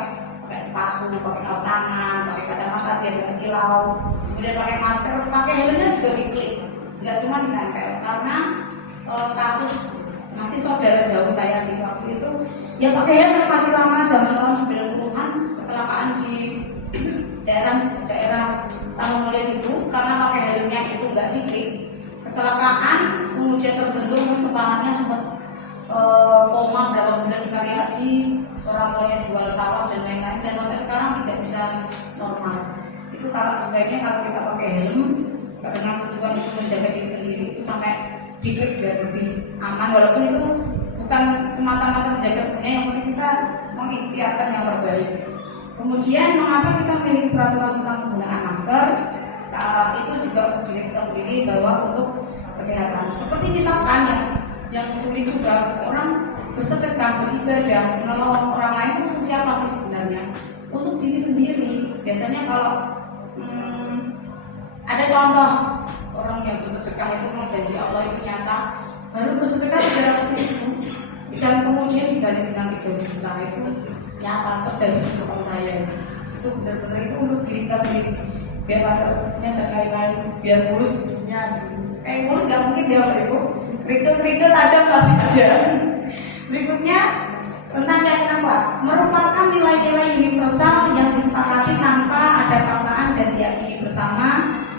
sepatu, pakai kaos tangan, pakai kacamata biar nggak silau, kemudian pakai masker, pakai helmnya juga diklik, nggak cuma ditempel. Karena kasus masih saudara jauh saya sih waktu itu, ya pakai helm masih lama zaman tahun 90-an, kecelakaan di daerah Tamunulis itu karena pakai helmnya itu nggak diklik, kecelakaan, kemudian terbentur kepalanya sempat koma berapa bulan dikaryati, orang tuanya jual sawah dan lain-lain dan sampai sekarang tidak bisa normal. Itu kalau sebaiknya kalau kita pakai helm karena tujuan itu menjaga diri sendiri itu sampai hidup biar lebih aman, walaupun itu bukan semata-mata menjaga, sebenarnya yang penting kita mengikhtiarkan yang terbaik. Kemudian mengapa kita memiliki peraturan tentang penggunaan masker? Itu juga diri kita sendiri bahwa untuk kesehatan. Seperti misalkan yang sulit juga orang bersedekah, beribadah, menolong orang lain itu untuk siapa sih sebenarnya? Untuk diri sendiri. Biasanya kalau ada contoh orang yang bersedekah itu mau janji Allah itu nyata, baru bersedekah 300 ribu, sejam kemudian diganti dengan 3 juta, itu nyata terjadi di depan saya. Itu benar-benar itu untuk diri kita sendiri, biar ada rezekinya dan lain-lain, biar mulus hidupnya. Kayak mulus nggak mungkin dia Bapak Ibu, kerikil-kerikil tajam pasti ada. Berikutnya tentang keyakinan kelas, merupakan nilai-nilai universal yang disepakati tanpa ada paksaan dan diyakini bersama,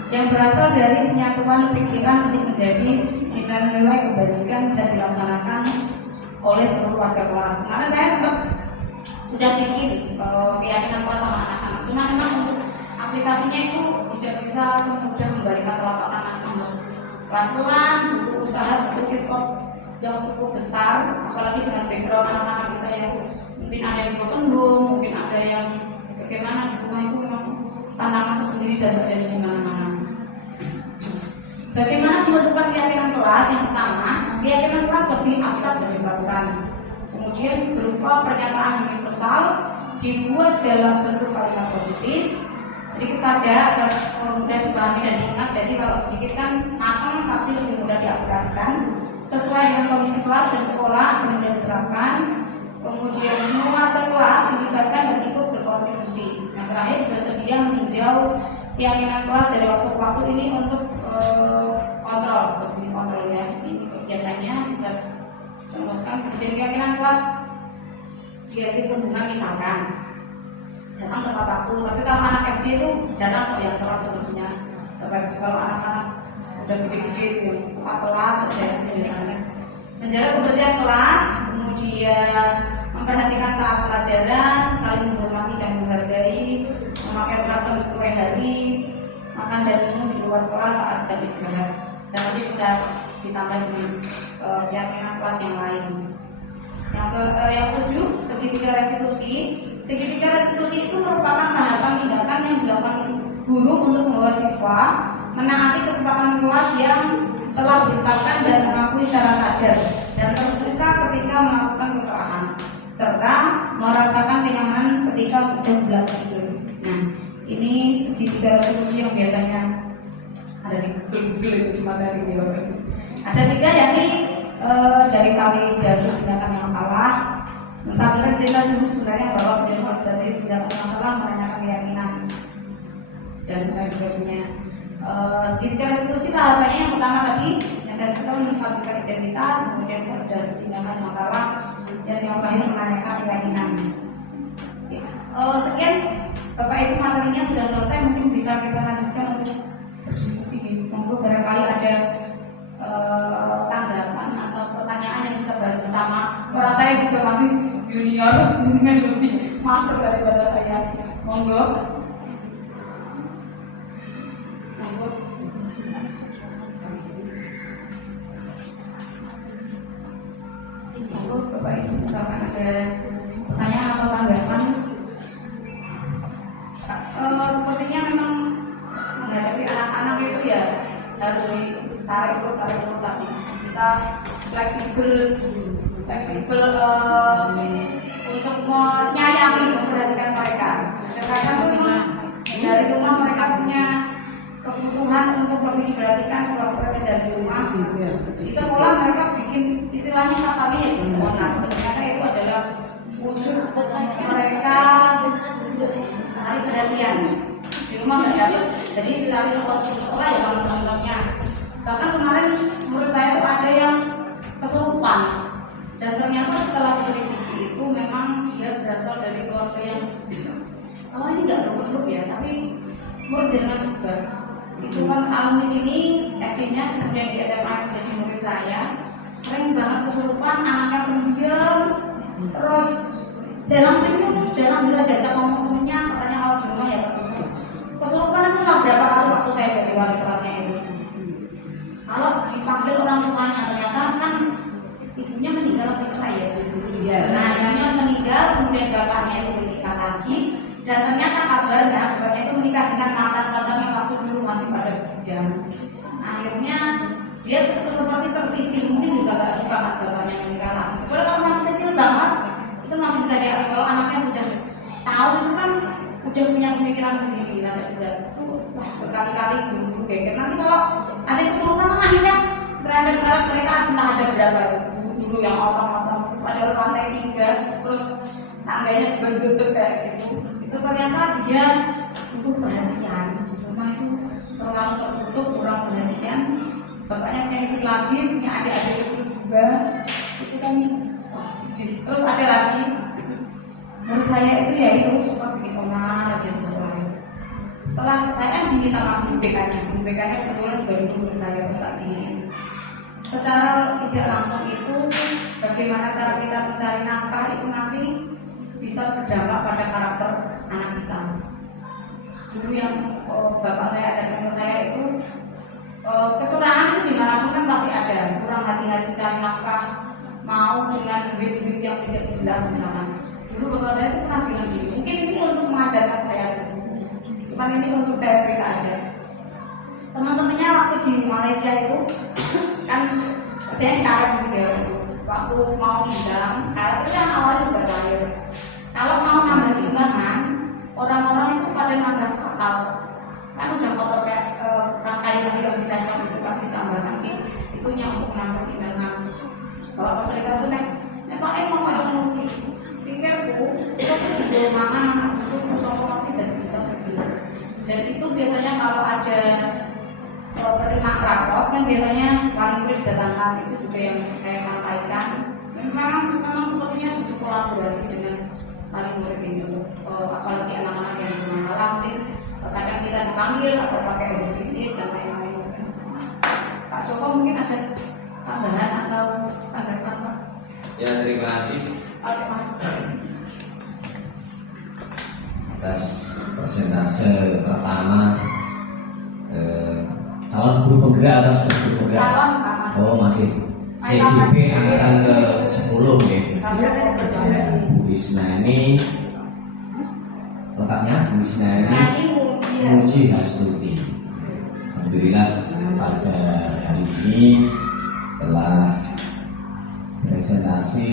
yang berasal dari penyatuan pikiran untuk menjadi nilai-nilai kebajikan dan dilaksanakan oleh seluruh warga kelas. Karena saya sempat sudah bikin keyakinan kelas sama anak-anak, cuma memang untuk aplikasinya itu tidak bisa semudah memberikan telapak tangan, harus pelan-pelan, butuh usaha, butuh effort yang cukup besar, apalagi dengan background anak-anak kita yang mungkin ada yang broken home, mungkin ada yang bagaimana di rumah itu memang tantangan tersendiri dan terjadi di mana-mana. Bagaimana pembentukan keyakinan kelas? Yang pertama, keyakinan kelas lebih abstrak dari peraturan. Kemudian berupa pernyataan universal, dibuat dalam bentuk kalimat positif. Sedikit saja agar mudah dipahami dan diingat. Jadi kalau sedikit kan matang tapi lebih mudah diaplikasikan sesuai dengan kondisi kelas dan sekolah, kemudian diterapkan. Kemudian semua warga kelas dilibatkan dan ikut berkontribusi. Yang terakhir, bersedia meninjau keyakinan kelas dari waktu ke waktu ini untuk kontrol, posisi kontrol ya. Ini kegiatannya bisa contohkan. Kemudian keyakinan kelas diajari pembungan misalkan datang tepat waktu, tapi kalau anak SD itu jarang kok yang telat sepertinya. Kalau anak-anak udah gede-gede yang telat biasanya. Menjaga kebersihan kelas, kemudian memperhatikan saat pelajaran, saling menghormati dan menghargai, memakai seragam sesuai hari, makan dan minum di luar kelas saat jam istirahat. Dan nanti bisa ditambah dengan keyakinan kelas yang lain. Yang ketujuh, segitiga restitusi. Segitiga restitusi itu merupakan tahapan tindakan yang dilakukan guru untuk membawa siswa menaati kesepakatan kelas yang telah ditetapkan dan mengakui secara sadar dan terbuka ketika melakukan kesalahan, serta merasakan kenyamanan ketika sudah belajar. Nah, ini segitiga restitusi yang biasanya ada di Google itu di materi di Bapak. Ada 3 yakni dari validasi tindakan yang salah. Misalkan cerita dulu sebenarnya bahwa validasi tindakan yang salah menanyakan keyakinan dan lain sebagainya. Segitiga restitusi tahapannya yang pertama tadi necesitas memastikan identitas, kemudian validasi tindakan yang salah, dan yang terakhir menanyakan keyakinan. Sekian Bapak Ibu, materinya sudah selesai, mungkin bisa kita lanjutkan untuk berdiskusi. Monggo barangkali Biar jenengan lebih master daripada saya. Monggo. Monggo. Monggo Bapak Ibu, misalkan ada pertanyaan atau tanggapan. Sepertinya memang menghadapi anak-anak itu ya harus ditarik tadi. Kita fleksibel untuk menyayangi, memperhatikan mereka. Kadang-kadang tuh memang dari rumah mereka punya kebutuhan untuk lebih diperhatikan kalau mereka dari rumah. Di sekolah mereka bikin istilahnya kasarnya ya benar. Ternyata itu adalah wujud mereka cari perhatian. Di rumah nggak dapat, jadi cari sekolah ya teman-temannya. Bahkan kemarin menurut saya tuh ada yang kesurupan. Dan ternyata setelah diselidiki itu memang dia berasal dari keluarga yang ini nggak berumur ya, tapi berjalan juga. Itu kan alumni sini SD-nya kemudian di SMA jadi murid saya, sering banget kesurupan, anaknya pendiam, terus jarang bisa diajak ngomong temennya, katanya kalau di rumah ya kesurupan itu nggak berapa kali waktu saya jadi wali kelasnya itu. Kalau dipanggil orang tuanya ternyata kan ibunya meninggal lebih cepat ya. Nah, ibunya meninggal, kemudian bapaknya itu menikah lagi, dan ternyata kabarnya bapaknya itu menikah dengan mantan-mantannya waktu dulu masih pada bujang. Akhirnya dia seperti tersisih, mungkin juga gak suka kan bapaknya menikah lagi. Kalau masih kecil banget, itu masih bisa diarus. Kalau anaknya sudah tahu itu kan udah punya pemikiran sendiri, udah itu berkali-kali guru geger. Nanti kalau ada kesulitan akhirnya terhadap mereka entah ada berapa dulu yang otong-otong padahal lantai 3 terus tangganya dibentuk kayak gitu. Itu ternyata dia butuh perhatian. Di rumah itu selalu tertutup, kurang perhatian. Bapaknya punya istri lagi, punya adik-adik kecil juga. Itu kan terus ada lagi. Menurut saya itu ya itu suka bikin onar aja di sekolah. Setelah saya kan gini sama guru BK-nya kebetulan juga dihubungi saya pas gini. Secara tidak langsung itu bagaimana cara kita mencari nafkah itu nanti bisa berdampak pada karakter anak kita. Dulu yang bapak saya ajarkan ke saya itu kecurangan itu dimanapun kan pasti ada. Kurang hati-hati cari nafkah, mau dengan duit-duit yang tidak jelas misalnya. Dulu bapak saya itu pernah bilang gini, mungkin ini untuk mengajarkan saya sendiri, cuman ini untuk saya cerita aja. Teman-temannya waktu di Malaysia itu kan saya di karet gitu ya, waktu mau pinjam karet itu yang awalnya juga cair. Kalau mau nambah simbangan, orang-orang itu pada nambah total kan udah kotor kayak kas kayu yang bisa itu kan ditambahkan itunya untuk nambah timbangan. Kalau pas mereka tuh pak mau kayak ngomong pikirku itu tuh makan anak itu musuh sih jadi kita sebelah. Dan itu biasanya kalau ada penerima rapot kan biasanya wali murid datangkan, itu juga yang saya sampaikan. Memang sepertinya butuh kolaborasi dengan wali murid itu, apalagi anak-anak yang bermasalah mungkin kadang kita dipanggil atau pakai revisi dan lain-lain. Pak Joko mungkin ada tambahan atau tanggapan Pak? Ya, terima kasih atas persentase pertama calon guru penggerak atau sudah guru penggerak? Oh masih CGP angkatan ke-10 ya. Bu Isna ini lengkapnya Bu Isna ini Muji Hastuti. Alhamdulillah pada hari ini telah presentasi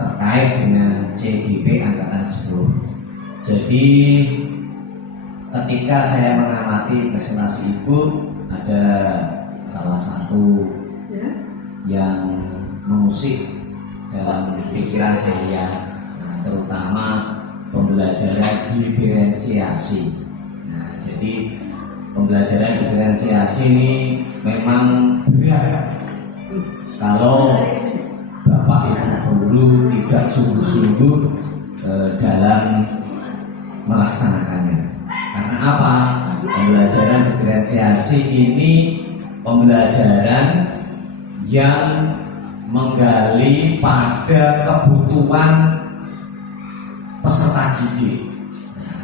terkait dengan CGP angkatan 10. Jadi ketika saya mengamati presentasi ibu, ada salah satu yang mengusik dalam pikiran saya, terutama pembelajaran diferensiasi. Nah, jadi pembelajaran diferensiasi ini memang berat kalau Bapak Ibu guru tidak sungguh-sungguh dalam melaksanakannya. Karena apa? Pembelajaran diferensiasi ini pembelajaran yang menggali pada kebutuhan peserta didik.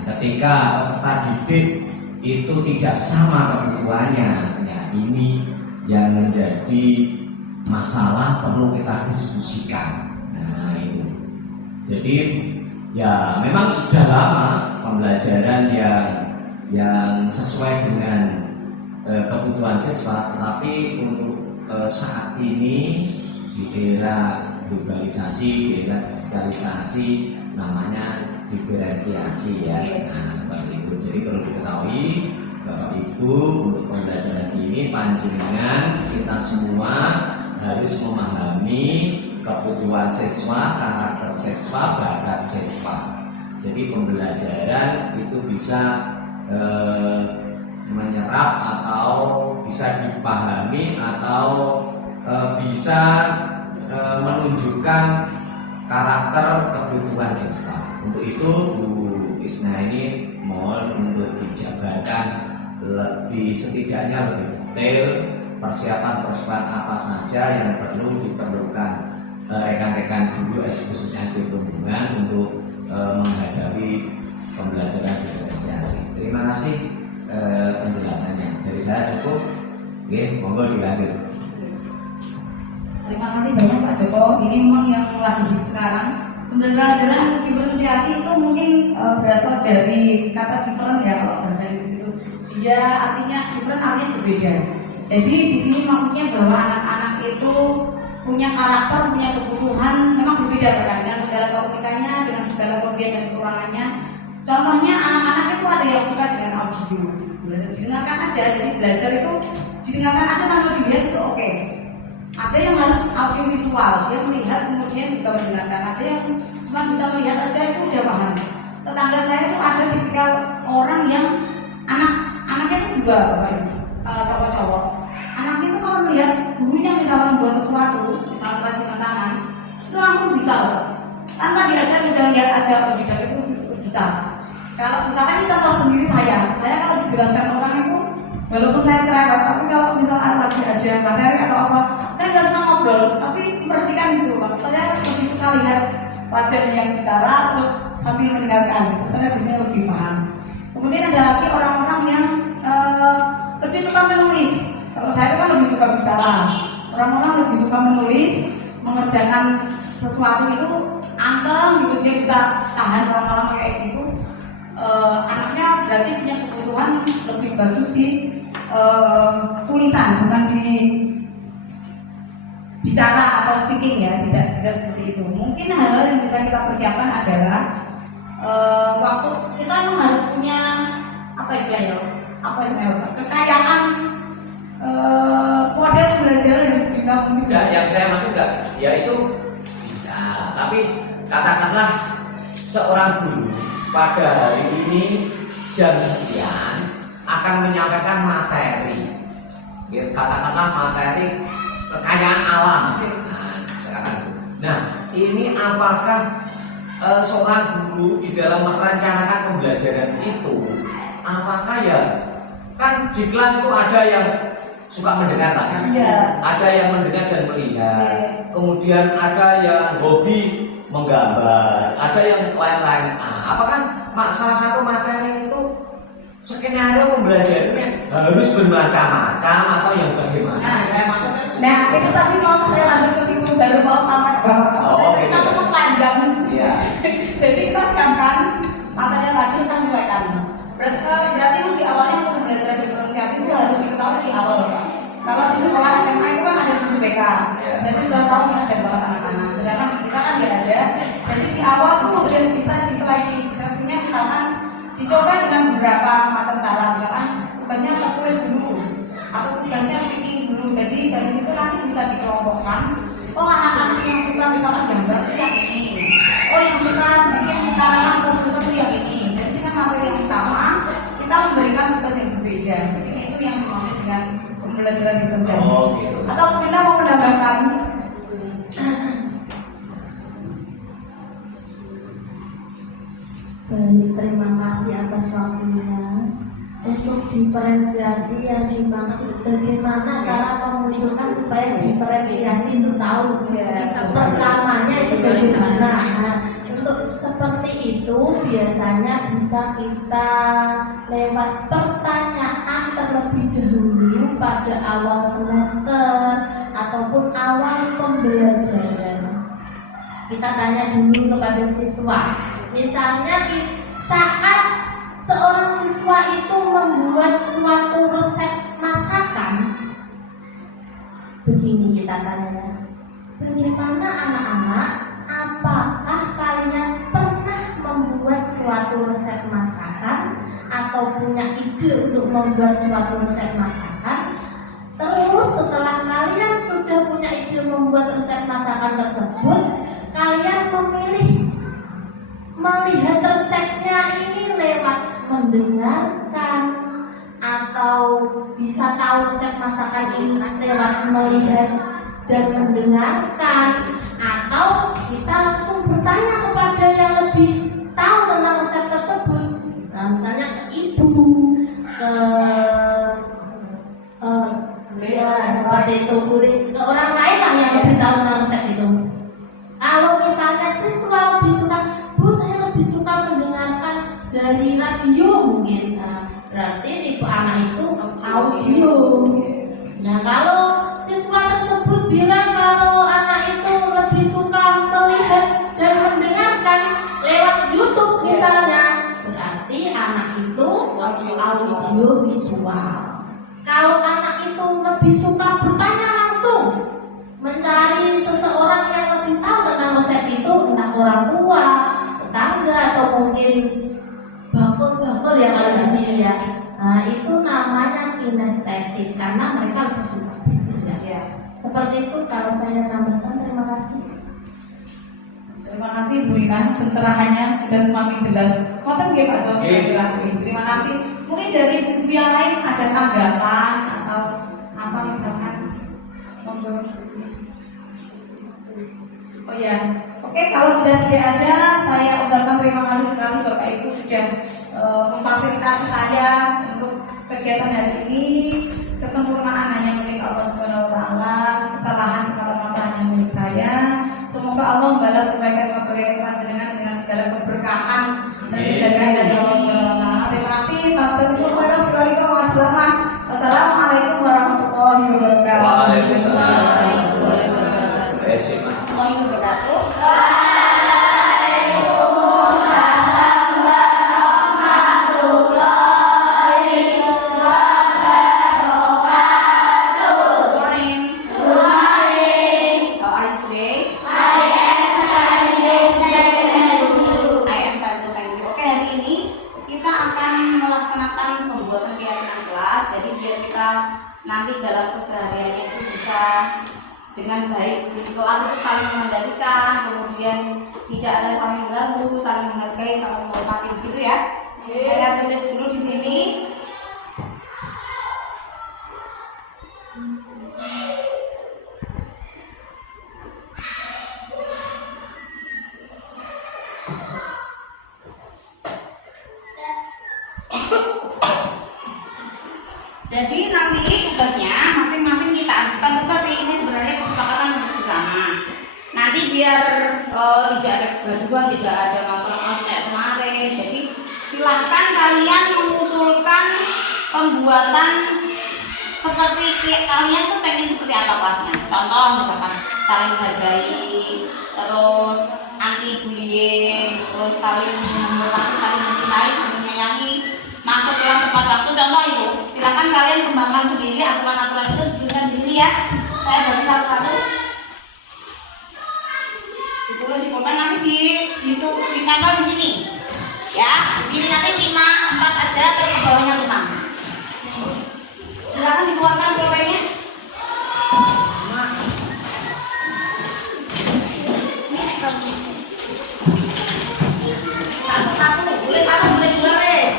Ketika peserta didik itu tidak sama kebutuhannya, ya ini yang menjadi masalah perlu kita diskusikan. Nah itu. Jadi ya memang sudah lama pembelajaran yang sesuai dengan kebutuhan siswa, tetapi untuk saat ini di era globalisasi, di era digitalisasi, namanya diferensiasi ya. Nah seperti itu. Jadi perlu diketahui Bapak Ibu, untuk pembelajaran ini panjenengan kita semua harus memahami kebutuhan siswa, karakter siswa, bakat siswa. Jadi pembelajaran itu bisa menyerap atau bisa dipahami atau bisa menunjukkan karakter kebutuhan siswa. Untuk itu Bu Isna ini mohon untuk dijabarkan lebih, setidaknya lebih detail persiapan apa saja yang diperlukan rekan-rekan guru khususnya SD Tumbuhan untuk menghadapi pembelajaran diferensiasi. Terima kasih penjelasannya. Dari saya cukup. Oke, monggo dilanjut. Terima kasih banyak Pak Joko. Ini memang yang lagi hit sekarang. Pembelajaran diferensiasi itu mungkin berasal dari kata different ya, kalau bahasa Inggris itu. Dia artinya different, artinya berbeda. Jadi di sini maksudnya bahwa anak-anak itu punya karakter, punya kebutuhan memang berbeda kan, dengan segala keunikannya, dengan segala kelebihan dan kekurangannya. Contohnya anak-anak itu ada yang suka dengan audio, belajar didengarkan aja. Jadi belajar itu didengarkan aja tanpa dilihat itu oke. Ada yang harus audio visual, dia melihat kemudian juga mendengarkan. Ada yang cuma bisa melihat aja itu udah paham. Tetangga saya itu ada tipikal orang yang anaknya itu juga cowok-cowok. Anaknya itu kalau melihat gurunya misalnya membuat sesuatu, misalnya kerajinan tangan, itu langsung bisa loh. Tanpa diajar udah lihat aja otodidak itu bisa. Kalau misalkan kita tahu sendiri saya kalau dijelaskan orang itu, walaupun saya cerewet, tapi kalau misalnya lagi ada materi atau apa, saya nggak senang ngobrol, tapi perhatikan gitu. Saya lebih suka lihat wajahnya yang bicara, terus sambil mendengarkan. Saya biasanya lebih paham. Kemudian ada lagi orang-orang yang lebih suka menulis. Kalau saya itu kan lebih suka bicara. Orang-orang lebih suka menulis, mengerjakan sesuatu itu anteng gitu, dia bisa tahan lama-lama kayak gitu. Anaknya berarti punya kebutuhan lebih bagus di tulisan, bukan di bicara atau speaking ya, tidak seperti itu. Mungkin hal-hal yang bisa kita persiapkan adalah waktu kita memang harus punya kekayaan model belajar yang kita mungkin. Yang saya maksud ya itu bisa, tapi katakanlah seorang guru pada hari ini jam sekian akan menyampaikan materi, ya, katakanlah materi kekayaan alam. Nah, ini apakah seorang guru di dalam merencanakan pembelajaran itu, apakah ya kan di kelas itu ada yang suka mendengar tadi, ada yang mendengar dan melihat, kemudian ada yang hobi menggambar, ada yang lain-lain. Apakah salah satu materi itu skenario pembelajarannya harus bermacam-macam atau yang bagaimana? Saya maksudnya. Nah, itu tadi mau saya lanjut ke situ, baru mau sampai bahwa kita tuh panjang. Iya. Jadi kita siapkan materi tadi, kita sesuaikan. Berarti di awalnya pembelajaran diferensiasi itu harus diketahui di awal. Kalau di sekolah SMA itu kan ada guru BK, jadi sudah tahu minat dan bakat anak-anak. Sedangkan kita kan nggak ada. Jadi di awal tuh kemudian bisa diseleksinya misalkan dicoba dengan beberapa macam cara. Misalkan tugasnya tertulis dulu, atau tugasnya speaking dulu. Jadi dari situ nanti bisa dikelompokkan. Oh, anak-anak yang suka misalkan gambar itu yang ini. Oh, yang suka bikin karangan tulisan itu yang ini. Jadi dengan materi yang sama, kita memberikan tugas yang berbeda. Jadi itu yang dimaksud dengan pembelajaran diferensiasi. Gitu. Atau Bunda mau menambahkan? Baik, terima kasih atas waktunya. Untuk diferensiasi yang dimaksud. Bagaimana cara memunculkan supaya diferensiasi itu tahu? Pertamanya itu bagaimana? Nah, untuk seperti itu biasanya bisa kita lewat pertanyaan terlebih dahulu pada awal semester ataupun awal pembelajaran. Kita tanya dulu kepada siswa. Misalnya saat seorang siswa itu membuat suatu resep masakan, begini kita tanya, bagaimana anak-anak? Apakah kalian pernah membuat suatu resep masakan atau punya ide untuk membuat suatu resep masakan? Terus setelah kalian sudah punya ide membuat resep masakan tersebut, kalian melihat resepnya ini lewat mendengarkan atau bisa tahu resep masakan ini lewat melihat dan mendengarkan, atau kita langsung bertanya kepada yang lebih tahu tentang resep tersebut. Nah, misalnya ke ibu, ke seperti itu, ke orang lain lah yang lebih tahu tentang resep itu. Kalau misalnya siswa lebih suka, Bu, saya lebih suka mendengarkan dari radio mungkin. Nah, berarti tipe anak itu audio. Nah, kalau siswa tersebut bilang kalau anak itu lebih suka melihat dan mendengarkan lewat YouTube misalnya, berarti anak itu audio visual. Kalau anak itu lebih suka bertanya langsung, mencari seseorang yang lebih tahu tentang resep itu, entah orang tua, tetangga, atau mungkin bakul-bakul yang ada di sini ya. Nah, itu namanya kinestetik karena mereka lebih suka. Ya. Seperti itu kalau saya tambahkan. Terima kasih. Terima kasih Bu Rina, pencerahannya sudah semakin jelas. Konten nggih Pak Jo. Terima kasih. Mungkin dari ibu yang lain ada tanggapan atau apa misalkan. Oh ya, oke, kalau sudah tidak ada, saya ucapkan terima kasih sekali Bapak Ibu sudah memfasilitasi saya untuk kegiatan hari ini. Kesempurnaan hanya milik Allah Subhanahu wa Ta'ala, kesalahan semata-mata hanya milik saya. Semoga Allah membalas kebaikan-kebaikan panjenengan dengan segala keberkahan dan kejagaan dari Allah Subhanahu wa Ta'ala. Terima kasih. Wassalamualaikum warahmatullahi wabarakatuh. Waalaikumsalam warahmatullahi wabarakatuh. Nanti dalam kesehariannya itu bisa dengan baik di kelas itu saling mengendalikan, kemudian tidak ada saling mengganggu, saling menghargai, saling menghormati, begitu ya. Saya tulis dulu di sini. Jadi nanti tugasnya masing-masing kita bukan tugas sih, ini sebenarnya kesepakatan bersama. Nanti biar tidak ada kegaduhan, tidak ada masalah kayak kemarin. Jadi silahkan kalian mengusulkan pembuatan seperti kalian tuh pengen seperti apa kelasnya. Contoh misalkan saling menghargai, terus anti bullying, terus saling menghormati, saling mencintai, saling menyayangi. Masuk kelas tepat waktu, contoh itu. Silakan kalian kembangkan sendiri aturan-aturan itu dengan di sini ya. Saya bagi satu-satu. Ditulis di pulpen, nanti ditempel di sini. Ya, di sini nanti 5, 4 aja, terus ke bawahnya 5. Silakan dikeluarkan pulpennya. Satu-satu, boleh satu, boleh dua deh.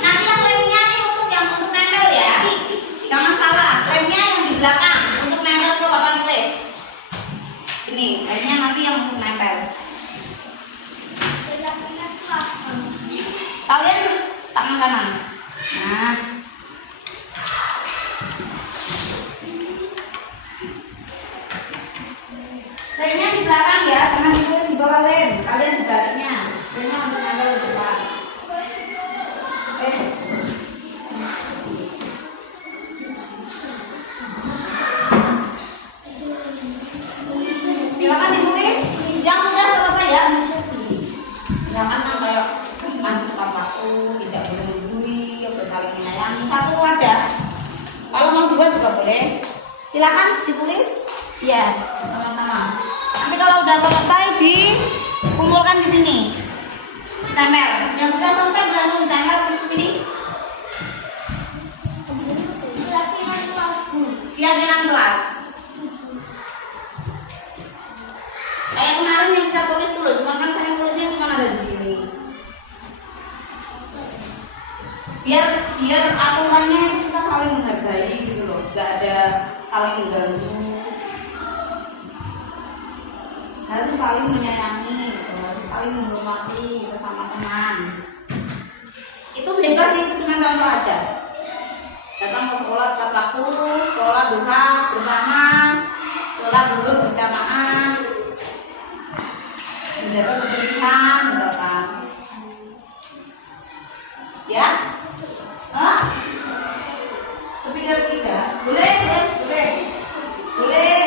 Nanti yang lainnya nih untuk nempel ya. kanan. Nah. Lemnya di belakang ya, jangan ditulis di bawah lem. Kalian sebaliknya. Lemnya untuk nempel di depan. Silakan ditulis. Yang sudah selesai ya. Silakan kan kayak masuk waktu, tidak boleh menggurui, boleh saling menyayangi. Satu aja. Kalau mau dua juga boleh. Silakan ditulis. Ya, sama-sama. Nanti kalau udah selesai dikumpulkan di sini. Tempel. Yang sudah selesai langsung tempel di sini. Keyakinan kelas. Kayak kemarin yang kita tulis dulu, cuma kan saya tulisnya cuma ada di sini. Biar aturannya itu kita saling menghargai gitu loh, nggak ada saling mengganggu. Harus saling menyayangi, gitu. Harus saling menghormati sesama teman. Itu bebas, itu cuma contoh aja. Datang ke sekolah tepat waktu, sholat duha bersama, sholat zuhur berjamaah, menjaga kebersihan, misalkan. Ya? Hah? Lebih dari 3? Boleh, boleh. Boleh.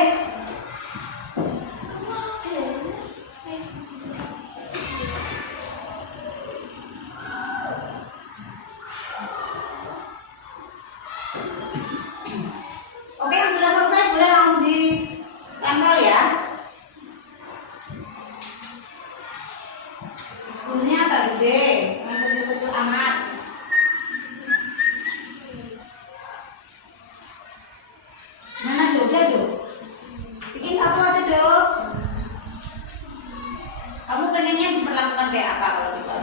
Oke, yang sudah selesai boleh langsung ditempel ya. Burunya agak gede, jangan kecil-kecil amat. Mana Dok? Udah Dok? Bikin satu aja Dok. Kamu pengennya diperlakukan kayak apa kalau kita?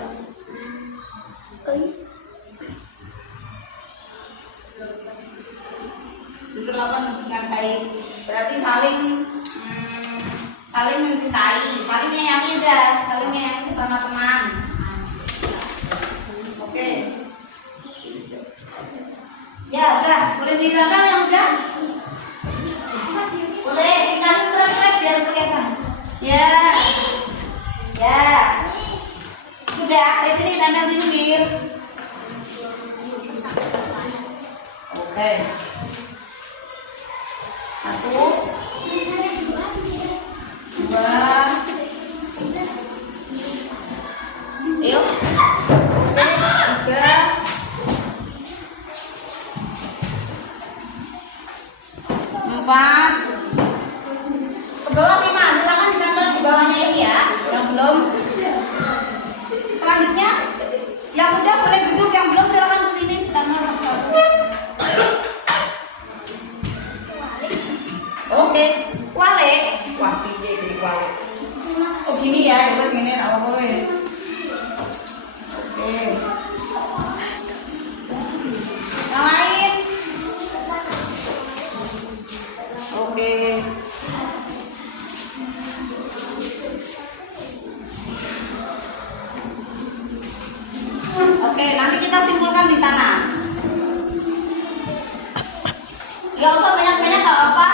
Diperlakukan dengan baik, berarti saling mencintai, saling menyayangi aja, saling menyayangi sesama teman. Oke. Ya udah, boleh ditambah yang udah? Boleh dikasih strap biar kelihatan. Ya, ya. Sudah, di sini tempel sini Bil. Oke. Satu, dua, yuk, tiga, empat, ke bawah 5. Silakan ditempel di bawahnya ini ya, yang belum. Selanjutnya, yang sudah boleh duduk, yang belum silakan ke sini ditempel satu-satu. Oke, wale. Wah, piye iki wale. Oh gini ya, kita gini apa wes. Oke. Yang lain. Oke. Oke, nanti kita simpulkan di sana. Gak usah banyak-banyak, gak apa-apa.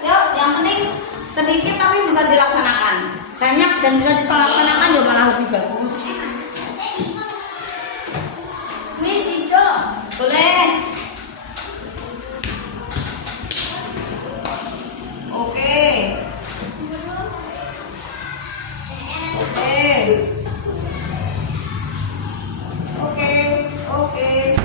Yuk, yang penting sedikit tapi bisa dilaksanakan. Banyak dan bisa dilaksanakan ya malah lebih bagus. Miss hijau. Boleh. Oke. Oke. Oke. Oke.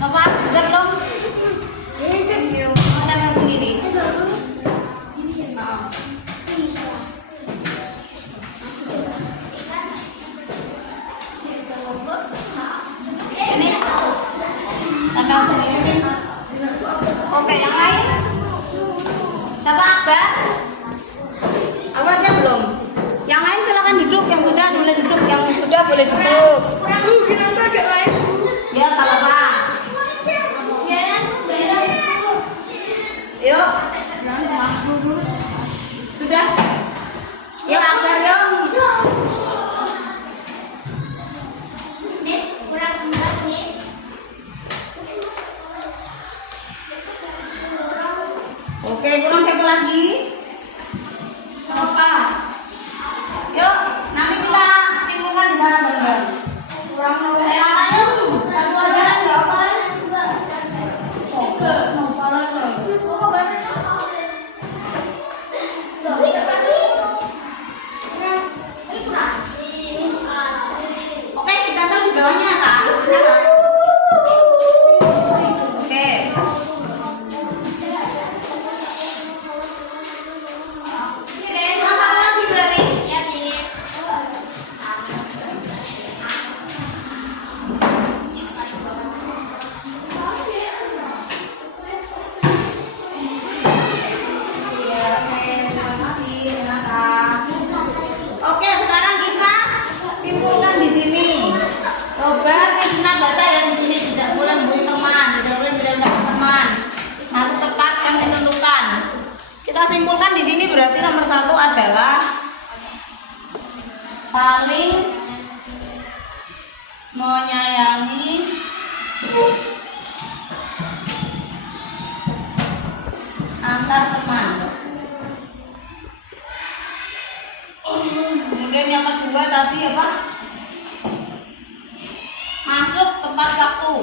Bapak, udah belum? Thank you. Mau tempel sendiri? Ini tempel sendiri. Oke, yang lain? Siapa Akbar? Akbarnya belum? Yang lain silakan duduk. Yang sudah boleh duduk. Yang sudah boleh duduk. Kenapa ada lain? Ya, kalau Pak. Yuk. Sudah. Yuk Akbar yuk. Oke, kurang siapa lagi? Apa? Yuk, nanti kita simpulkan di sana bareng-bareng. Lama yuk, satu aja nggak apa? Oke, kita kan di bawahnya kan? Oke. Apa lagi berarti? Iya, oke, terima kasih, Renata. Oke, sekarang kita simpulkan di sini. Coba kita baca yang di sini, tidak boleh menghubungi teman, tidak boleh mendapat teman. Harus tepat yang ditentukan. Kita simpulkan di sini berarti nomor 1 adalah saling menyayangi antar teman. Kemudian yang kedua tadi apa? Masuk tepat waktu.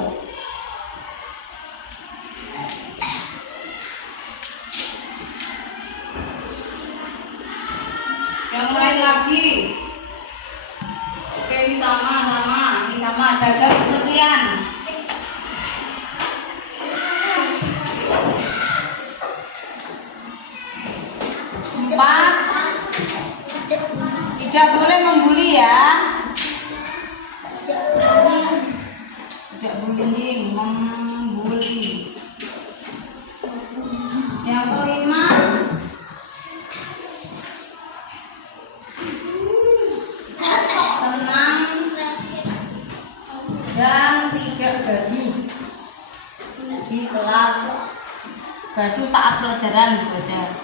Yang lain lagi. Oke, ini sama, jaga kebersihan. Empat, tidak boleh membuli ya. Tidak bullying, membuli. Yang kelima, tenang dan tidak gaduh di kelas. Gaduh saat pelajaran belajar.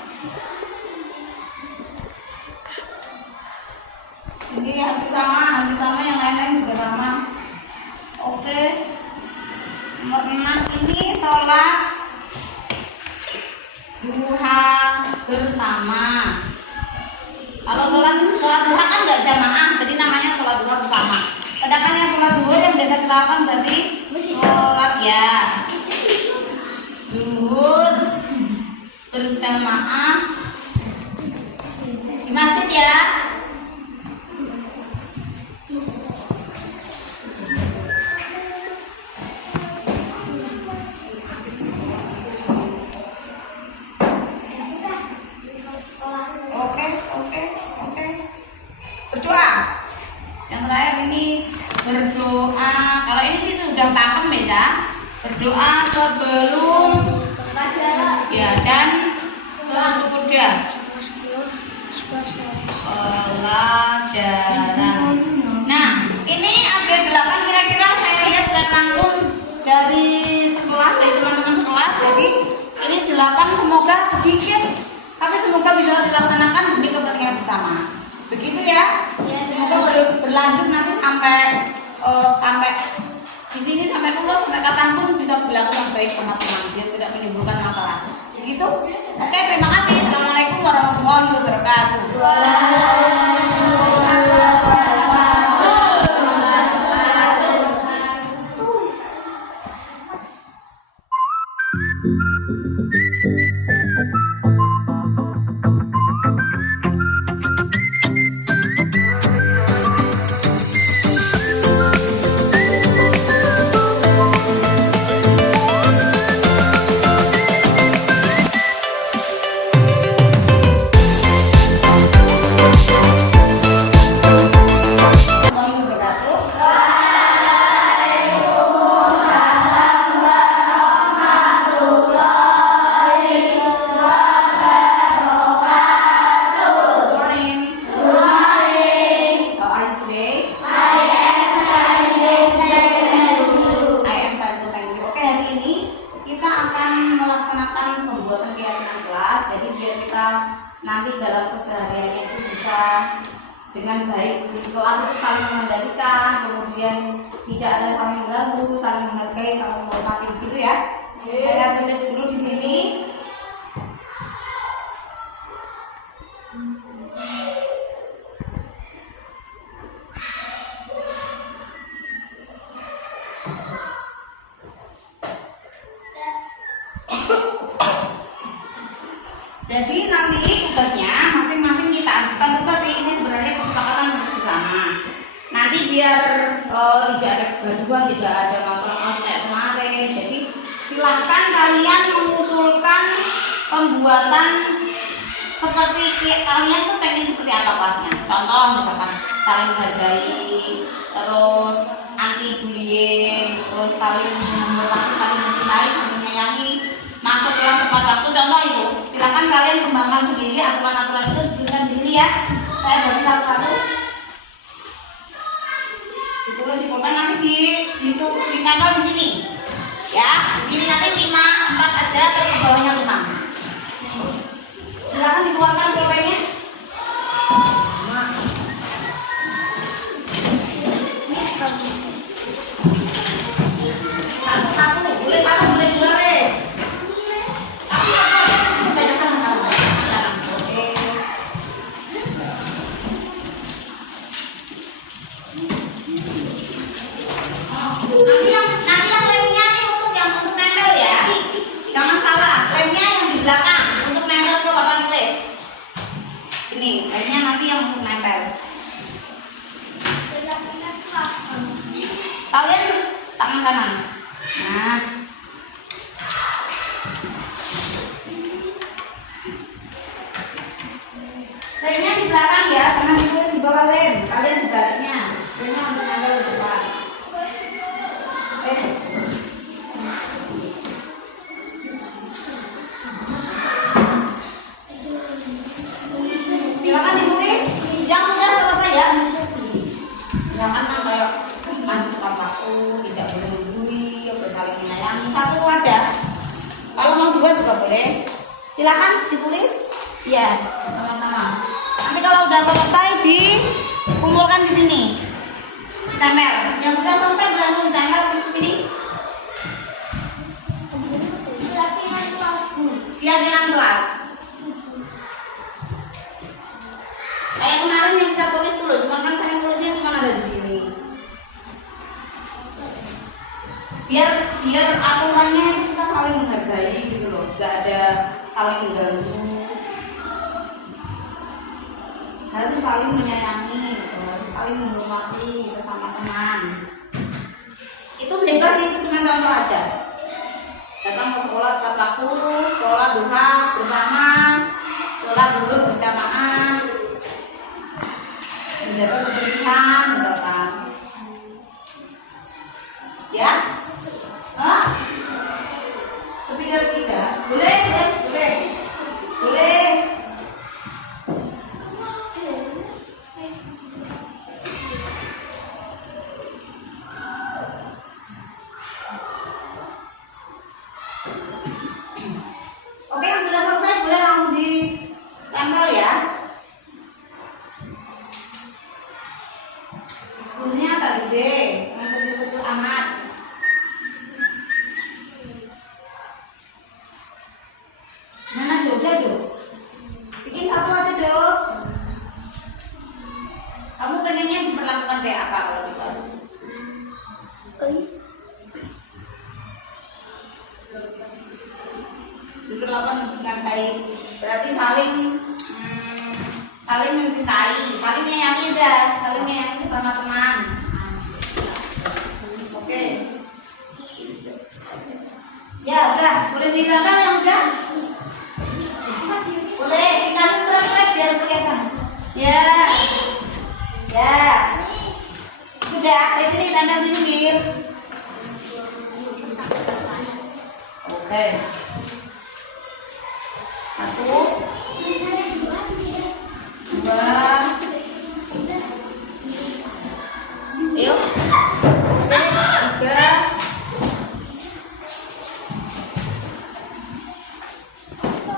Ini hampir sama, yang lain-lain juga sama. Oke. Nomor 6 ini sholat duha bersama. Kalau sholat duha kan nggak jamaah, jadi namanya sholat duha bersama. Sedangkan yang sholat duha yang biasa kita lakukan berarti sholat ya duhur berjamaah di masjid ya. Oke. Berdoa. Yang terakhir ini berdoa. Kalau ini sih sudah pakem ya. Berdoa sebelum ya dan sesudah pelajaran. Nah, ini ada 8 kira-kira saya lihat dan rangkum dari sekelas dari teman-teman sekelas. Jadi ini 8 semoga sedikit tapi semoga bisa dilaksanakan demi kepentingan bersama. Begitu ya. Semoga berlanjut nanti sampai di sini sampai lulus, sampai kapanpun bisa berlaku yang baik teman-teman, biar tidak menimbulkan masalah. Begitu. Oke, terima kasih. Assalamualaikum warahmatullahi wabarakatuh. nanti dalam kesehariannya itu bisa dengan baik di kelas itu saling mengendalikan, kemudian tidak ada saling mengganggu, saling menghargai, saling menghormati gitu ya. Saya tulis dulu di sini. masih ada kegaduhan, tidak ada masalah kayak kemarin. Jadi silahkan kalian mengusulkan pembuatan seperti kalian tuh pengen seperti apa kelasnya. Contoh misalkan saling menghargai, terus anti bullying, terus saling menghormati, saling mencintai, saling menyayangi, masuk kelas tepat waktu. Contoh itu, silahkan kalian kembangkan sendiri aturan-aturan itu ditunjukkan di sini ya. Saya bagi satu-satu. Ditulis di pulpen nanti ditempel di sini. Ya, di sini nanti 5, 4 aja, terus ke bawahnya 5. Silakan dikeluarkan pulpennya. Satu, boleh satu, boleh dua deh. Tapi kebanyakan oke. Nanti yang lemnya nih untuk nempel ya. Jangan salah, lemnya yang di belakang untuk nempel ke papan tulis. Ini lemnya nanti yang untuk nempel. Kalian tangan kanan. Nah, lemnya di belakang ya, jangan ditulis di bawah lem. Kalian sebaliknya, lemnya untuk nempel di depan. Silakan ditulis yang sudah selesai ya. Jangan kayak masuk waktu, tidak boleh membuli, saling menyayangi, satu aja. Kalau mau dua juga boleh. Silakan ditulis ya sama-sama. Nanti kalau udah selesai dikumpulkan di sini. Tempel. Yang sudah selesai langsung tempel di sini. Keyakinan kelas. Kayak kemarin yang kita tulis dulu, cuma kan saya tulisnya cuma ada di sini. Biar aturannya kita saling menghargai gitu loh, nggak ada saling mengganggu, harus saling menyayangi, gitu. Harus saling menghormati bersama teman. Itu bebas, itu cuma contoh aja. Datang ke sekolah tepat waktu, sholat duha bersama, sholat zuhur berjamaah, menjaga kebersihan, misalkan. Ya? Hah? Lebih dari 3? Boleh, guys? Boleh? Boleh? Oke, yang sudah selesai boleh langsung ditempel ya. Bukunya agak gede, jangan kecil-kecil amat. Mana Dok? Bikin satu aja Dok. Kamu pengennya diperlakukan kayak apa kalau di kelas? Diperlakukan dengan baik, berarti saling mencintai, saling menyayangi aja, saling menyayangi sesama teman. Oke. Ya udah, boleh ditambah yang udah? Boleh dikasih strap biar kelihatan. Ya. Sudah, di sini tanda sini Bil. Oke. 1, 2, 3,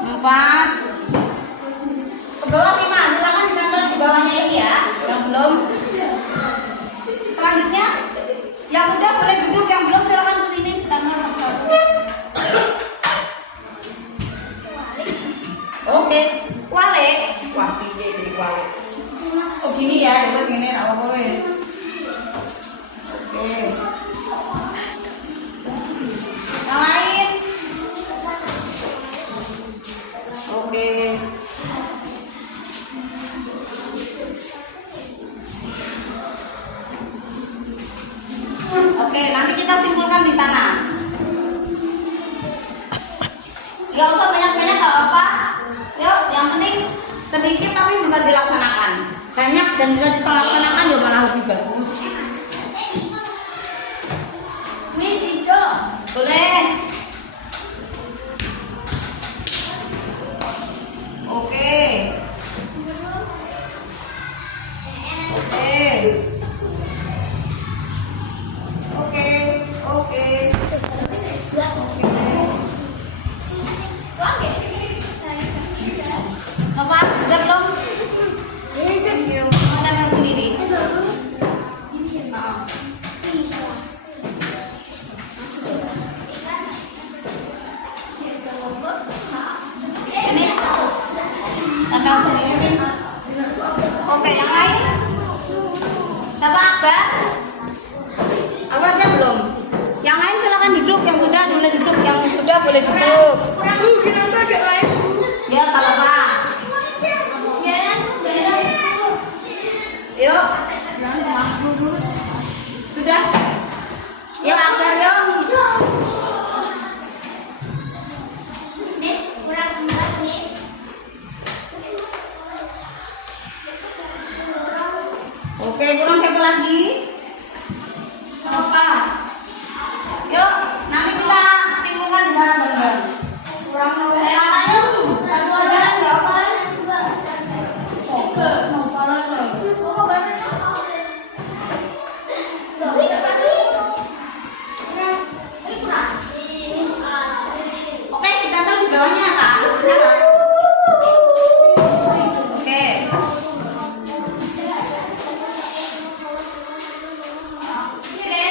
4, ke bawah 5, silakan ditempel di bawahnya ini ya, yang belum. Selanjutnya, yang sudah boleh duduk, yang belum silakan ke sini ditempel satu-satu. Oke, kuali. Wah, piye jadi kuali. Oh gini ya, coba gini apa wes. Oke. Yang lain. Oke. Oke, nanti kita simpulkan di sana. Gak usah banyak-banyak, gak apa. Yuk, yang penting sedikit tapi bisa dilaksanakan. Banyak dan bisa dilaksanakan ya malah lebih bagus. Miss hijau. Boleh. Oke. Oke. Oke. Oke. Nova, udah belum? Thank you. Mau tempel sendiri. Oh. Ini tempel sendiri. Oke, yang lain? Siapa Akbar? Akbar udah belum? Yang lain silakan duduk. Yang sudah boleh duduk. Yang sudah boleh duduk. Kenapa ada lain? Ya, kalau Pak. Yuk. Sudah. Yuk Akbar yuk. Miss, kurang empat, Miss. Oke, kurang siapa lagi? Siapa? Yuk, nanti kita simpulkan di sana bareng-bareng. Lana yuk, satu aja nggak apa. Oke, kita taruh di bawahnya Kak. Oke.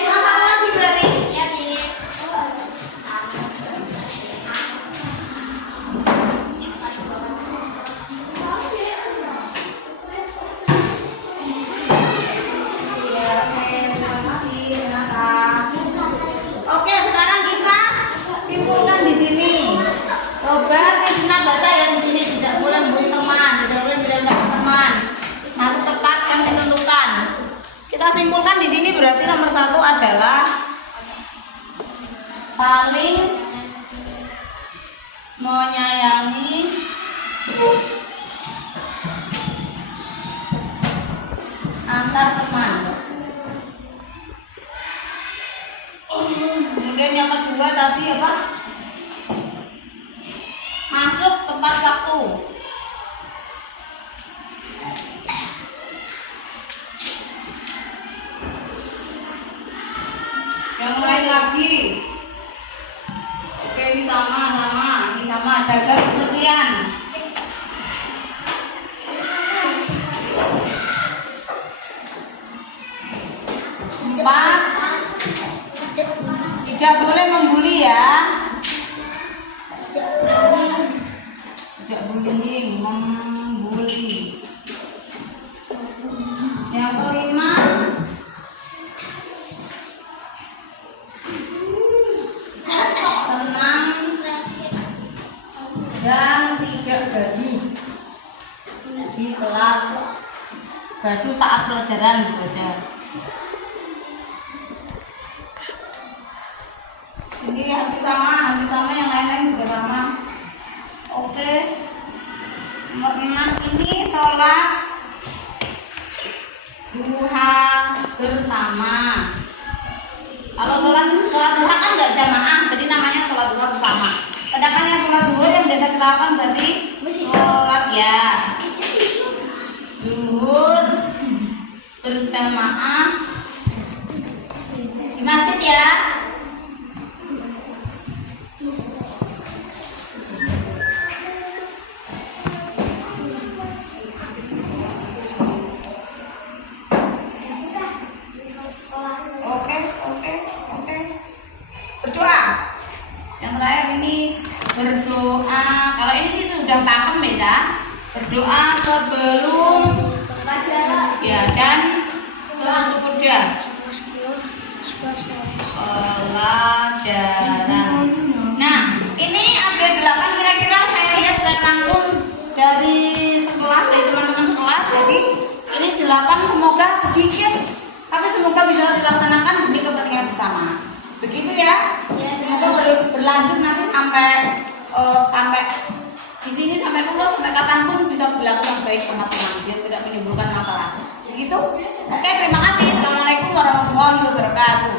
Apa lagi berarti? Ya, Miss. Ya, oke, terima kasih Renata. Oke, sekarang kita simpulkan di sini. Coba kita baca ya di sini, tidak boleh membunuh teman, tidak boleh merendahkan teman. Harus tepat yang ditentukan. Kita simpulkan di sini berarti nomor 1 adalah saling menyayangi antar teman. Kemudian yang kedua tadi apa? Masuk tepat waktu. Yang lain lagi. Oke, ini sama, jaga kebersihan. Empat, tidak boleh membuli ya. Tidak bullying, membuli. Yang kelima, tenang dan tidak gaduh di kelas. Gaduh saat pelajaran belajar. Ini hampir sama, yang lain-lain juga sama. Oke. Nomor 6 ini sholat duha bersama. Kalau sholat duha kan nggak jamaah, jadi namanya sholat duha bersama. Sedangkan yang sholat duha yang biasa kita lakukan berarti sholat ya zuhur berjamaah di masjid ya. Oke. Berdoa. Yang terakhir ini berdoa. Kalau ini sih sudah pakem ya. Berdoa sebelum ya dan sesudah pelajaran. Nah, ini ada 8 kira-kira saya lihat dan rangkum dari sekelas dari teman-teman sekelas. Jadi ini 8 semoga sedikit tapi semoga bisa dilaksanakan demi kepentingan bersama. berlanjut nanti sampai di sini sampai lulus, sampai kapanpun bisa berlaku yang baik teman-teman, biar tidak menimbulkan masalah. Begitu. Oke, terima kasih. Assalamualaikum warahmatullahi wabarakatuh.